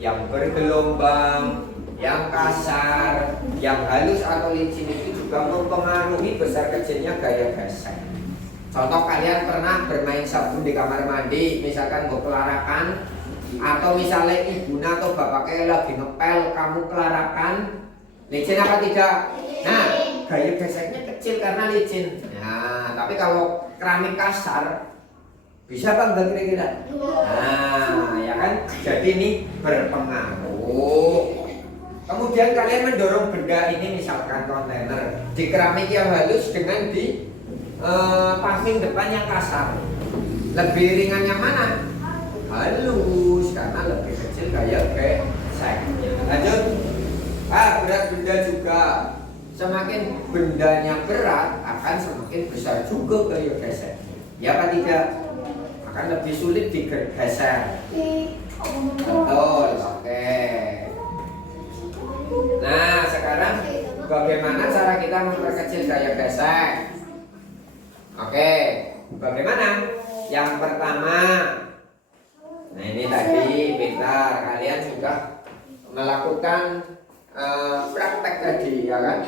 yang bergelombang, yang kasar, yang halus atau licin itu juga mempengaruhi besar kecilnya gaya gesek. Contoh, kalian pernah bermain sabun di kamar mandi, misalkan mau kelarakan, atau misalnya ibunya atau bapaknya lagi ngepel, kamu kelarakan, licin apa tidak? Nah, gaya geseknya kecil karena licin. Nah, tapi kalau keramik kasar, bisa apa enggak kira-kira? Nah, ya kan? Jadi ini berpengaruh. Kemudian kalian mendorong benda ini, misalkan kontainer, di keramik yang halus dengan di paving depan yang kasar. Lebih ringan yang mana? Halus, karena lebih kecil gaya geseknya. Lanjut. Berat benda juga. Semakin bendanya berat akan semakin besar juga gaya geseknya. Ya apa tidak? Akan lebih sulit digeser. Betul, oke. Nah, sekarang bagaimana cara kita memperkecil gaya gesek? Oke, bagaimana? Yang pertama, nah ini tadi pintar, kalian sudah melakukan praktek tadi, ya kan?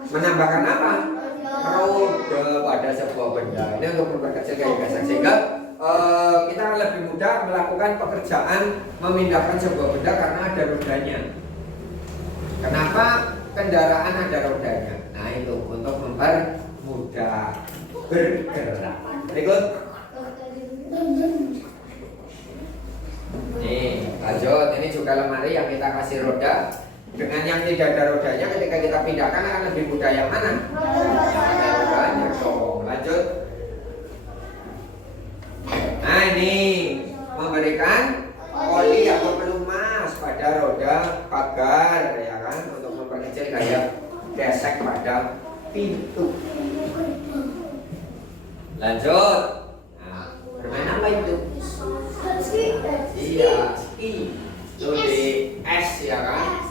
Menambahkan apa? Roda pada sebuah benda. Ini untuk memperkecil gaya gesek sehingga kita lebih mudah melakukan pekerjaan memindahkan sebuah benda karena ada rodanya. Kenapa kendaraan ada rodanya? Nah itu untuk mempermudah bergerak. Berikut. Nih, lanjut. Ini juga lemari yang kita kasih roda. Dengan yang tidak ada rodanya, ketika kita pindahkan akan lebih mudah yang mana? Yang ada rodanya dong. Lanjut. Nah ini memberikan oli atau pelumas pada roda pagar, ya kan, untuk memperkecil gaya gesek pada pintu. Lanjut. Nah, bermain apa itu? Iya, ski. Itu di es, ya kan?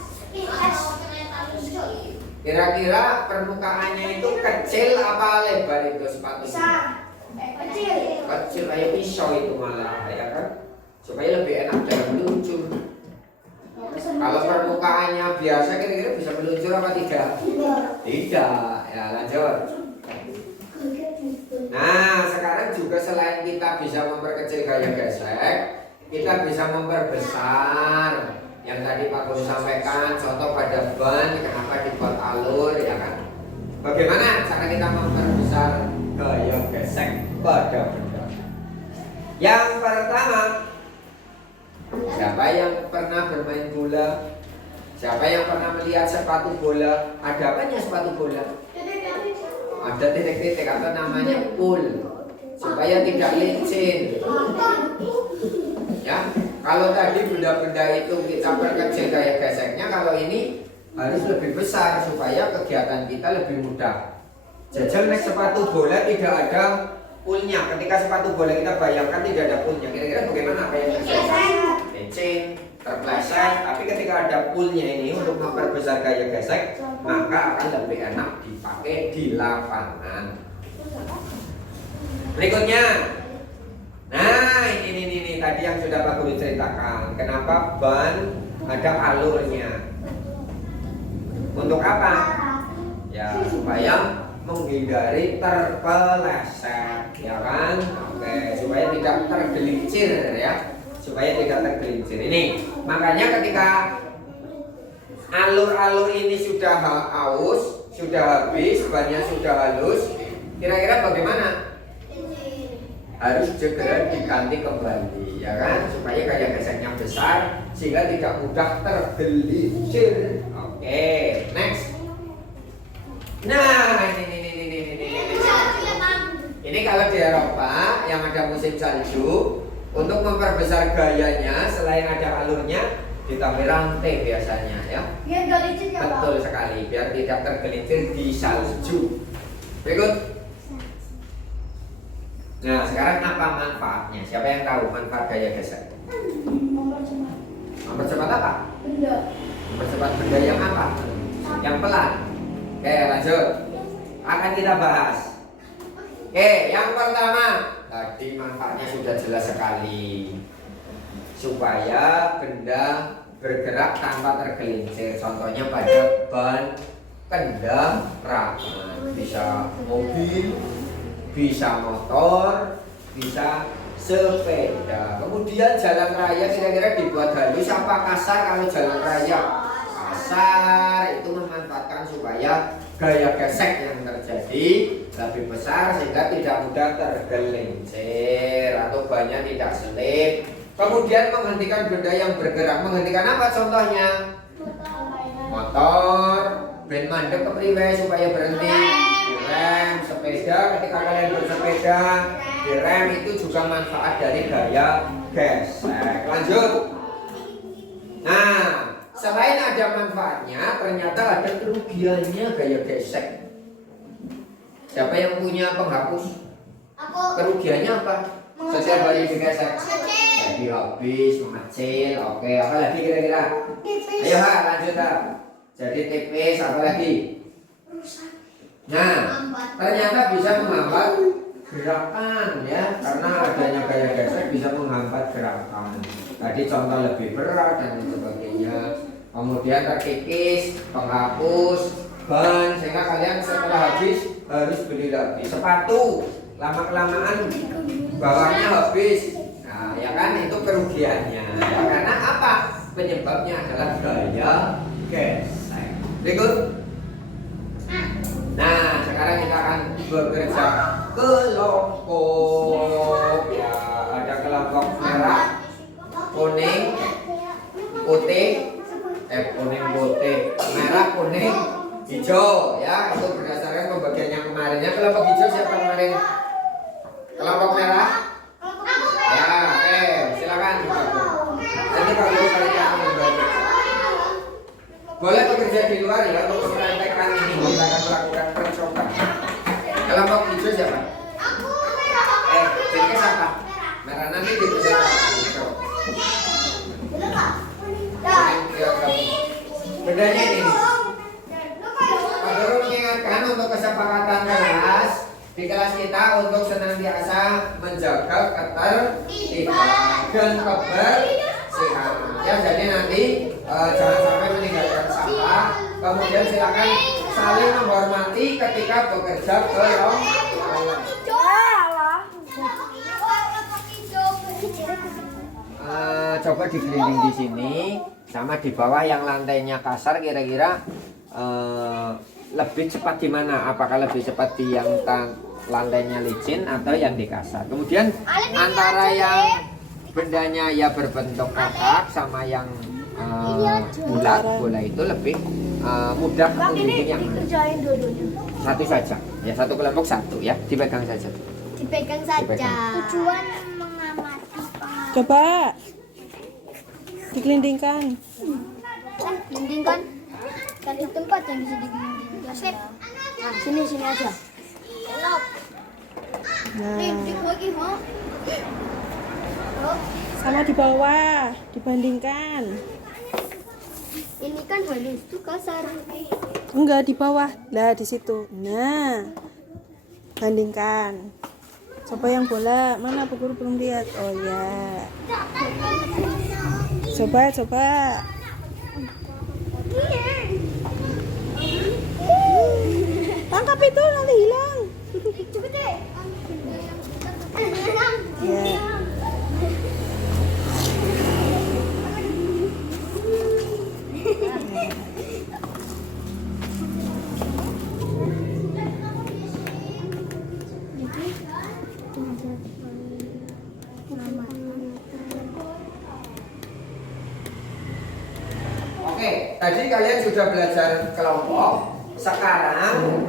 Kira-kira permukaannya itu kecil apa lebar itu sepatunya? Kecil kayak pisau itu malah, ya kan? Supaya lebih enak dalam meluncur. Kalau permukaannya biasa kira-kira bisa meluncur apa tidak? Tidak. Ya lanjut. Nah sekarang juga selain kita bisa memperkecil gaya gesek, kita bisa memperbesar. Yang tadi Pak Guru sampaikan, contoh pada ban, kenapa dibuat alur, ya kan? Bagaimana cara kita memperbesar gaya gesek pada benda? Yang pertama, siapa yang pernah bermain bola? Siapa yang pernah melihat sepatu bola? Ada apanya sepatu bola? Ada titik-titik atau namanya pool, supaya tidak licin. Ya, kalau tadi benda-benda itu kita perkecil gaya geseknya, kalau ini harus lebih besar supaya kegiatan kita lebih mudah. Jajal naik sepatu bola tidak ada poolnya. Ketika sepatu bola kita bayangkan tidak ada poolnya, kira-kira bagaimana apa yang terjadi? Licin, terpleset. Tapi ketika ada poolnya ini untuk memperbesar gaya gesek, maka akan lebih enak dipakai di lapangan. Berikutnya, nah ini tadi yang sudah Pak Guru ceritakan. Kenapa ban ada alurnya? Untuk apa? Ya supaya menghindari terpeleset, ya kan? Oke, supaya tidak tergelincir, ya. Supaya tidak tergelincir. Ini makanya ketika alur-alur ini sudah aus, sudah habis, bannya sudah halus, kira-kira bagaimana? Harus segera diganti kembali, ya kan? Supaya gaya geseknya besar sehingga tidak mudah tergelincir. Oke, next. Nah, ini kalau di Eropa yang ada musim salju, untuk memperbesar gayanya selain ada alurnya ditambah rantai biasanya, ya. Biar gak licin ya, Pak? Betul sekali, biar tidak tergelincir di salju. Berikut. Nah, sekarang apa manfaatnya? Siapa yang tahu manfaat gaya gesek? Mempercepat apa? Benda. Mempercepat benda yang apa? Yang pelan. Oke, lanjut. Akan kita bahas. Oke, yang pertama, tadi manfaatnya sudah jelas sekali. Supaya benda bergerak tanpa tergelincir. Contohnya pada ban kendaraan. Bisa mobil, bisa motor, bisa sepeda. Kemudian jalan raya kira-kira dibuat halus apa kasar? Kalau jalan raya kasar itu memanfaatkan supaya gaya gesek yang terjadi lebih besar sehingga tidak mudah tergelincir atau bannya tidak selip. Kemudian menghentikan benda yang bergerak. Menghentikan apa contohnya? Motor, ben mandek kepriwe supaya berhenti. Direm, sepeda ketika kalian bersepeda, direm itu juga manfaat dari gaya gesek. Lanjut. Nah, selain ada ada manfaatnya, ternyata ada kerugiannya gaya gesek. Siapa yang punya penghapus? Aku. Kerugiannya apa? Setiap kali digesek jadi habis, mengecil. Oke, apa lagi kira-kira? Tipis. Ayo ha, lanjut ha. Jadi tipis, apa lagi? Rusak. Nah, Lambat. ternyata bisa menghambat gerakan ya, karena adanya gaya gesek bisa menghambat gerakan. Tadi contoh lebih berat dan lain sebagainya. Kemudian terkikis, penghapus, ban, sehingga kalian setelah habis harus beli lagi. Sepatu, lama kelamaan bawahnya habis. Nah, ya kan itu kerugiannya. Ya, karena apa? Penyebabnya adalah gaya gesek. Berikut. Nah, sekarang kita akan bekerja kelompok. Ya, ada kelompok merah, kuning, putih, kuning, putih, merah, kuning, hijau. Ya, itu berdasarkan pembagian yang kemarinnya. Kelompok hijau siapa kemarin? Kelompok merah? Ya, oke, silakan. Nanti Pak Guru kalian membantu. Boleh bekerja di luar ya untuk mempraktekkan ini. Kita akan melakukan percobaan. Kelompok hijau siapa? Jadi siapa? Merah nanti dipersiapkan hijau. Bedanya ini. Pak Guru mengingatkan untuk kesepakatan kelas di kelas kita untuk senantiasa menjaga ketertiban dan kebersihan. Ya, jadi nanti jangan sampai meninggalkan sampah. Kemudian silakan saling menghormati ketika bekerja kelompok. Coba dikeliling di sini sama di bawah yang lantainya kasar, kira-kira lebih cepat di mana? Apakah lebih cepat di yang lantainya licin atau yang di kasar? Kemudian antara yang bendanya ya berbentuk kotak sama yang bulat bola itu lebih mudah untuk bikin yang mana? Satu saja, ya satu kelompok satu ya, dipegang saja. Dipegang saja. Tujuan mengamati pengaruh. Coba dikelindingkan. Gelindingkan. Kan di tempat yang bisa digelindingkan. Sip. Nah, sini aja. Elok. Nah, Lagi mau. sama di bawah dibandingkan. Ini kan halus tuh kasar. Enggak, di bawah. Lah di situ. Nah, bandingkan. Coba yang bola mana? Bu Guru belum lihat. Oh ya. Coba. Tangkap itu nanti hilang. Cepet deh. Ya. Oke, tadi kalian sudah belajar kelompok. Sekarang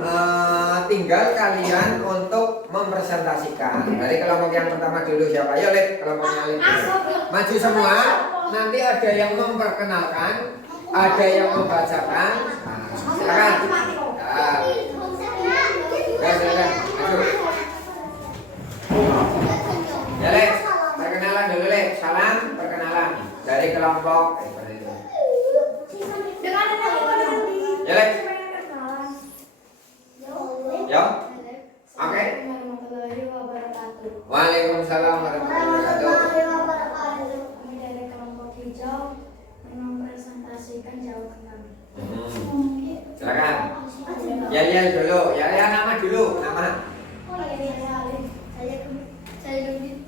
tinggal kalian untuk mempresentasikan. Dari kelompok yang pertama dulu siapa? Ayo lihat kelompoknya Lid. Maju semua. Nanti ada yang memperkenalkan, ada yang membacakan. Nah, silakan. Ya, silakan. Maju. Ya, Lid. Perkenalan dulu, Lid. Salam perkenalan dari kelompok. Ya, Lid. Ya. Oke. Waalaikumsalam warahmatullahi wabarakatuh. Kami dari kelompok hijau mempresentasikan jawaban kami. Silakan. Ya dulu. Ya nama dulu. Nama.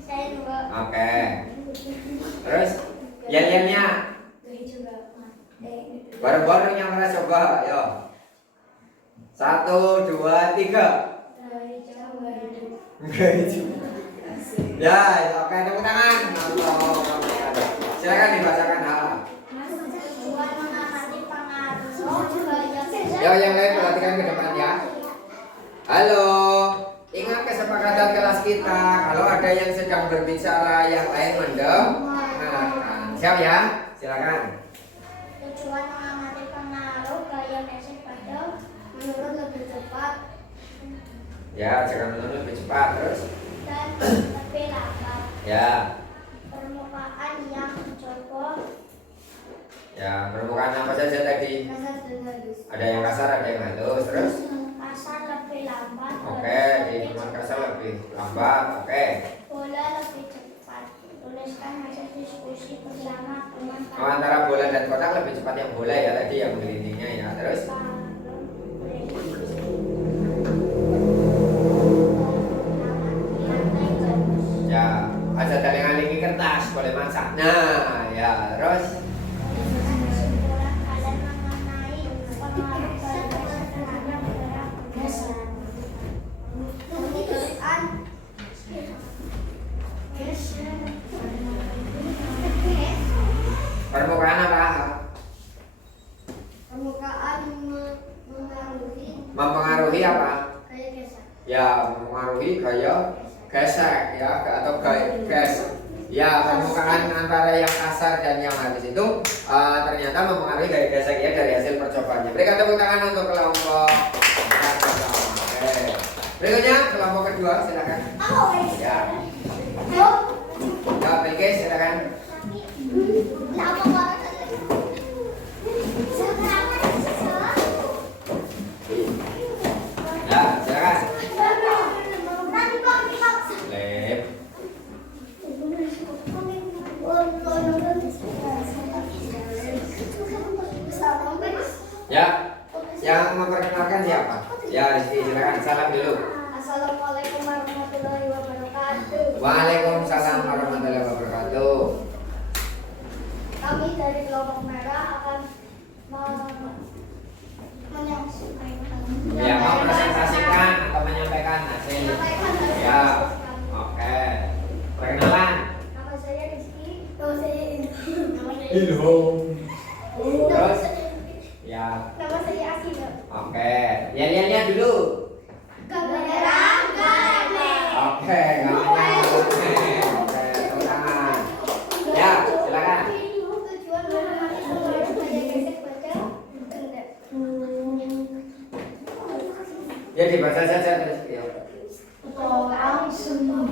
Saya dua. Oke. Terus ya. Bareng-bareng yang merasa coba. Yo. 1, 2, 3. Ya, oke, tepuk tangan. Silakan dibacakan hal. Ya, yang lain perhatikan ke depan ya. Halo, ingat kesepakatan kelas kita. Kalau ada yang sedang berbicara, yang lain mendengarkan. Siap ya? Silakan. Tujuan mengamati Ya, jangan menurun lebih cepat terus. Dan lebih lambat. Ya, Permukaan yang copot. ya permukaan apa saja tadi? Kasar dan halus. Ada yang kasar, ada yang halus terus. Kasar lebih lambat. Oke, di teman kasar lebih lambat. Oke. Bola lebih cepat. Tuliskan hasil diskusi bersama teman Oh, antara bola dan kotak lebih cepat yang bola ya tadi yang gelindingnya ya terus. Ya, aja daling-alingi kertas boleh masak. Nah, ya terus. Kesimpulan kalian mengenai pengaruh gagasan terhadap gerak geser. Tulisan Permukaan apa? permukaan mengaruhi Mempengaruhi apa? gaya geser. Ya, mempengaruhi gaya gesek ya atau gaya gesek. Ya, permukaan antara yang kasar dan yang halus itu ternyata mempengaruhi gaya gesek ya dari hasil percobaannya. Berikan tepuk tangan untuk kelompok yang pertama. Oke. Berikutnya kelompok kedua, silakan. Ya. Ya, Bilqis, silakan. Ya, silakan. Lep. Ya, yang memperkenalkan siapa? Ya, Rizky, silakan. Salam dulu. Assalamualaikum warahmatullahi wabarakatuh. Waalaikumsalam warahmatullahi wabarakatuh. Kami dari kelompok merah akan Ya, mau presentasikan atau menyampaikan hasil. Ya, oke. Perkenalan. Nama saya Rizky. Nama saya Ilham. Terus? Ya, Nama saya Asina. oke. Lihat dulu. Gambar merah, gambar merah. Oke, gambarnya. Oke, tepuk tangan. Ya, silakan. Tujuan mengenai gaya gesek baca benda. Ya, dibaca saja terus. Ya. Orang semua.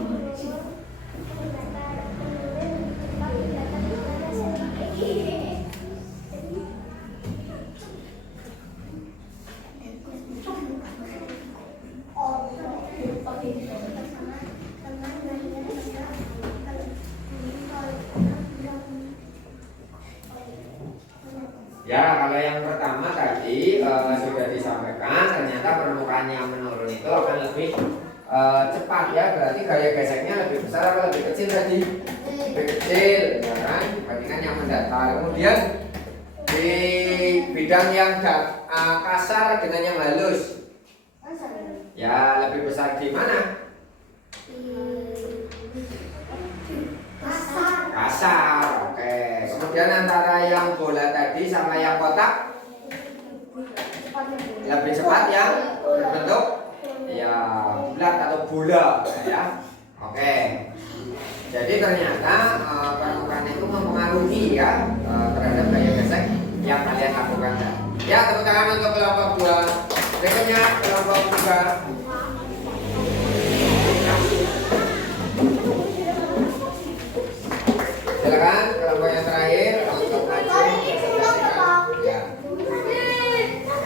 Ya, kalau yang pertama tadi sudah disampaikan, ternyata permukaan yang menurun itu akan lebih cepat ya, berarti gaya geseknya lebih besar atau lebih kecil tadi? Lebih kecil, ya kan? Dibandingkan yang mendatar. Kemudian di bidang yang kasar dengan yang halus, ya lebih besar di mana? Kasar, oke. Kemudian antara yang bola tadi sama yang kotak lebih cepat yang berbentuk ya bulat atau bola ya. Oke. Jadi ternyata permukaan itu mempengaruhi ya terhadap gaya gesek yang kalian lakukan. Ya, tepuk tangan untuk kelompok 2. Berikutnya kelompok 3. Silakan kelompok yang terakhir untuk maju presentasikan. Ya.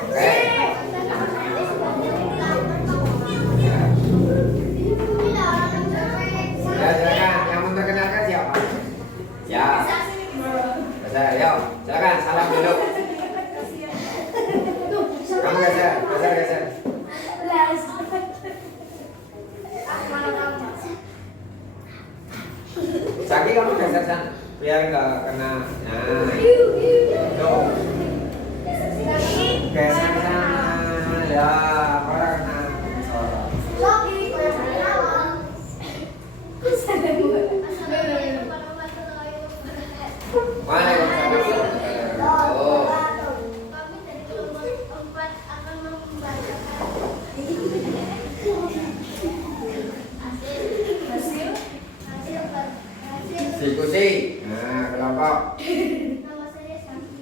Oke. Ya. Ya, silakan. Yang memperkenalkan siapa? Ya. Geser, yuk. Silakan, salam dulu. Kamu geser. Saki kamu geser sana, biar nggak kena. Nah, tuh. Geser sana, ya, para kena sorot. Waalaikumsalam warahmatullahi wabarakatuh. Kami dari kelompok 4 akan membacakan hasil Diskusi. Nah, kelompok. Nama saya Santi.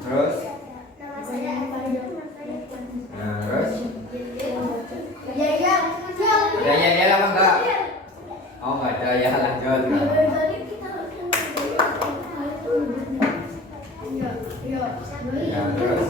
Terus. Nama saya Armando. Nah, terus. Ada yel-yel apa enggak? Oh enggak ada ya, lanjut. Ya, terus.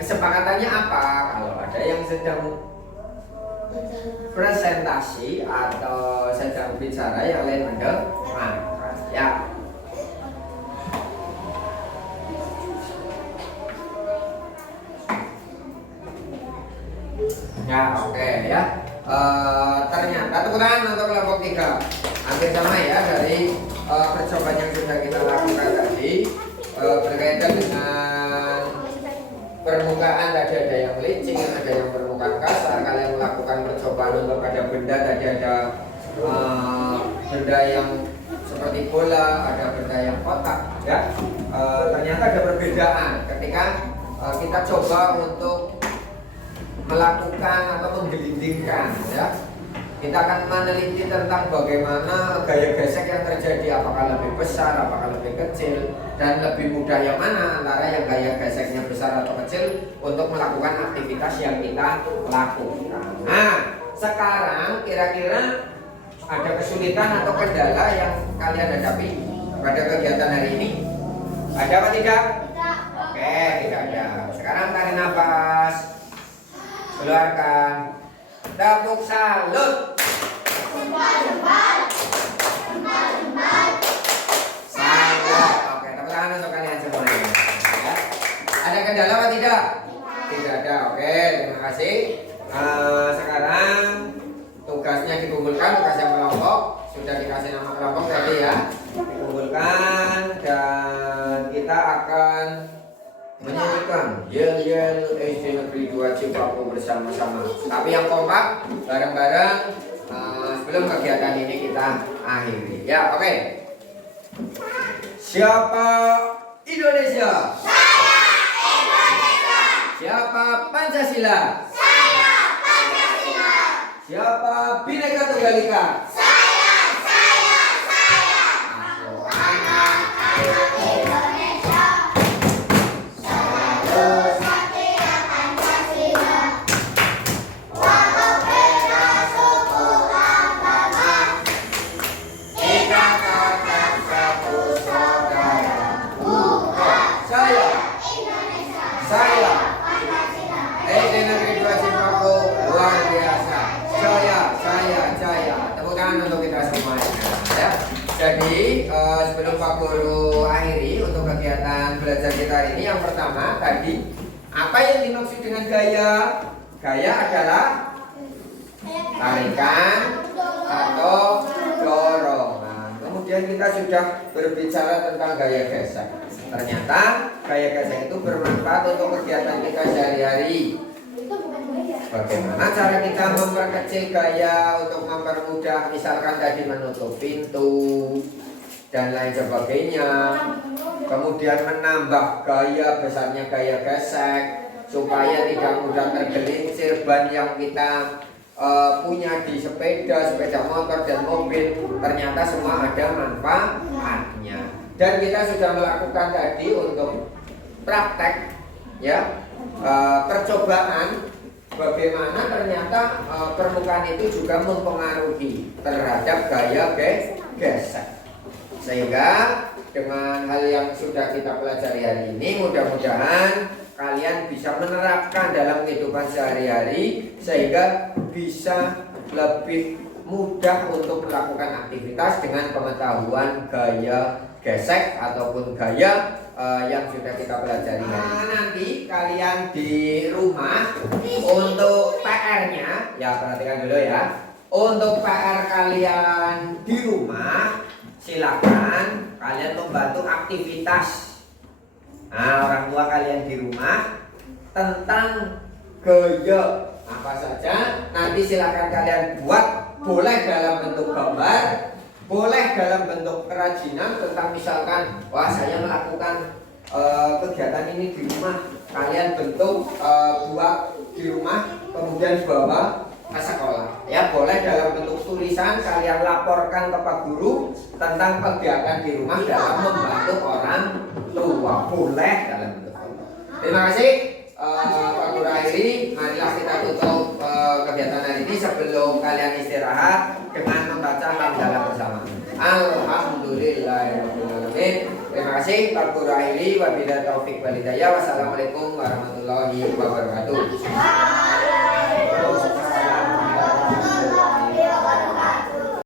Kesepakatannya apa? Kalau ada yang sedang presentasi atau sedang bicara, yang lain mendengarkan. Ya. Ya, oke ya. Ternyata tepuk tangan untuk kelompok 3. Hampir sama ya dari percobaan yang sudah kita lakukan tadi, berkaitan dengan permukaan. Tadi ada yang licin, ada yang permukaan kasar. Kalian melakukan percobaan untuk ada benda, tadi ada benda yang seperti bola, ada benda yang kotak ya. Ternyata ada perbedaan ketika kita coba untuk melakukan atau menggelindingkan ya. Kita akan meneliti tentang bagaimana gaya gesek yang terjadi, apakah lebih besar, apakah lebih kecil, dan lebih mudah yang mana antara yang gaya geseknya besar atau kecil untuk melakukan aktivitas yang kita lakukan. Nah, sekarang kira-kira ada kesulitan atau kendala yang kalian hadapi pada kegiatan hari ini? Ada apa tidak? Oke, tidak ada. Sekarang tarik nafas, keluarkan. Tepuk salut. Salut. Oke, tepuk tangan untuk kalian semuanya. Ya. Ada kendala apa tidak? Tidak ada. Oke, terima kasih. Sekarang tugasnya dikumpulkan, tugas yang kelompok sudah dikasih nama kelompok tadi ya. Dikumpulkan dan kita akan menyanyikan Yel-Yel SD Negeri 2 Cipaku bersama-sama. Tapi yang kompak, bareng-bareng sebelum kegiatan ini kita akhiri. Ya, oke. Siapa Indonesia? Saya Indonesia. Siapa Pancasila? Saya Pancasila. Siapa Bhinneka Tunggal Ika? Saya. Aku anak Indonesia. Satria Pancasila. Walau beda suku agama, kita tetap satu saudara. Saya Indonesia. Saya Pancasila. SD Negeri 2 Cipaku luar biasa. Jaya. Tepuk tangan untuk kita semuanya ya. Jadi sebelum Pak Guru akhiri untuk kegiatan belajar kita hari ini, yang pertama tadi apa yang dimaksud dengan gaya? Gaya adalah tarikan atau dorongan. Kemudian kita sudah berbicara tentang gaya gesek. Ternyata gaya gesek itu bermanfaat untuk kegiatan kita sehari-hari. Bagaimana cara kita memperkecil gaya untuk mempermudah, misalkan tadi menutup pintu dan lain sebagainya. Kemudian menambah gaya, besarnya gaya gesek supaya tidak mudah tergelincir ban yang kita punya di sepeda motor dan mobil. Ternyata semua ada manfaatnya. Dan kita sudah melakukan tadi untuk praktek ya, percobaan bagaimana ternyata permukaan itu juga mempengaruhi terhadap gaya gesek. Sehingga dengan hal yang sudah kita pelajari hari ini, mudah-mudahan kalian bisa menerapkan dalam kehidupan sehari-hari sehingga bisa lebih mudah untuk melakukan aktivitas dengan pengetahuan gaya gesek ataupun gaya yang sudah kita pelajari hari ini. Nanti kalian di rumah untuk PR-nya, ya perhatikan dulu ya. Untuk PR kalian di rumah, silakan kalian membantu aktivitas. Nah, orang tua kalian di rumah tentang gaya apa saja, nanti silakan kalian buat, boleh dalam bentuk gambar, boleh dalam bentuk kerajinan, tentang misalkan, wah saya melakukan kegiatan ini di rumah, kalian bentuk buat di rumah, kemudian bawa ke sekolah. Ya boleh dalam bentuk tulisan, kalian laporkan ke Pak Guru tentang kegiatan di rumah dalam membantu orang tua. Boleh dalam bentuk foto. Terima kasih Pak Guru akhiri. Marilah kita tutup kegiatan hari ini sebelum kalian istirahat dengan membaca hamdalah bersama. Alhamdulillahirobbilalamin. Terima kasih Pak Guru akhiri. Wabillahi taufik wal hidayah. Wassalamualaikum warahmatullahi wabarakatuh.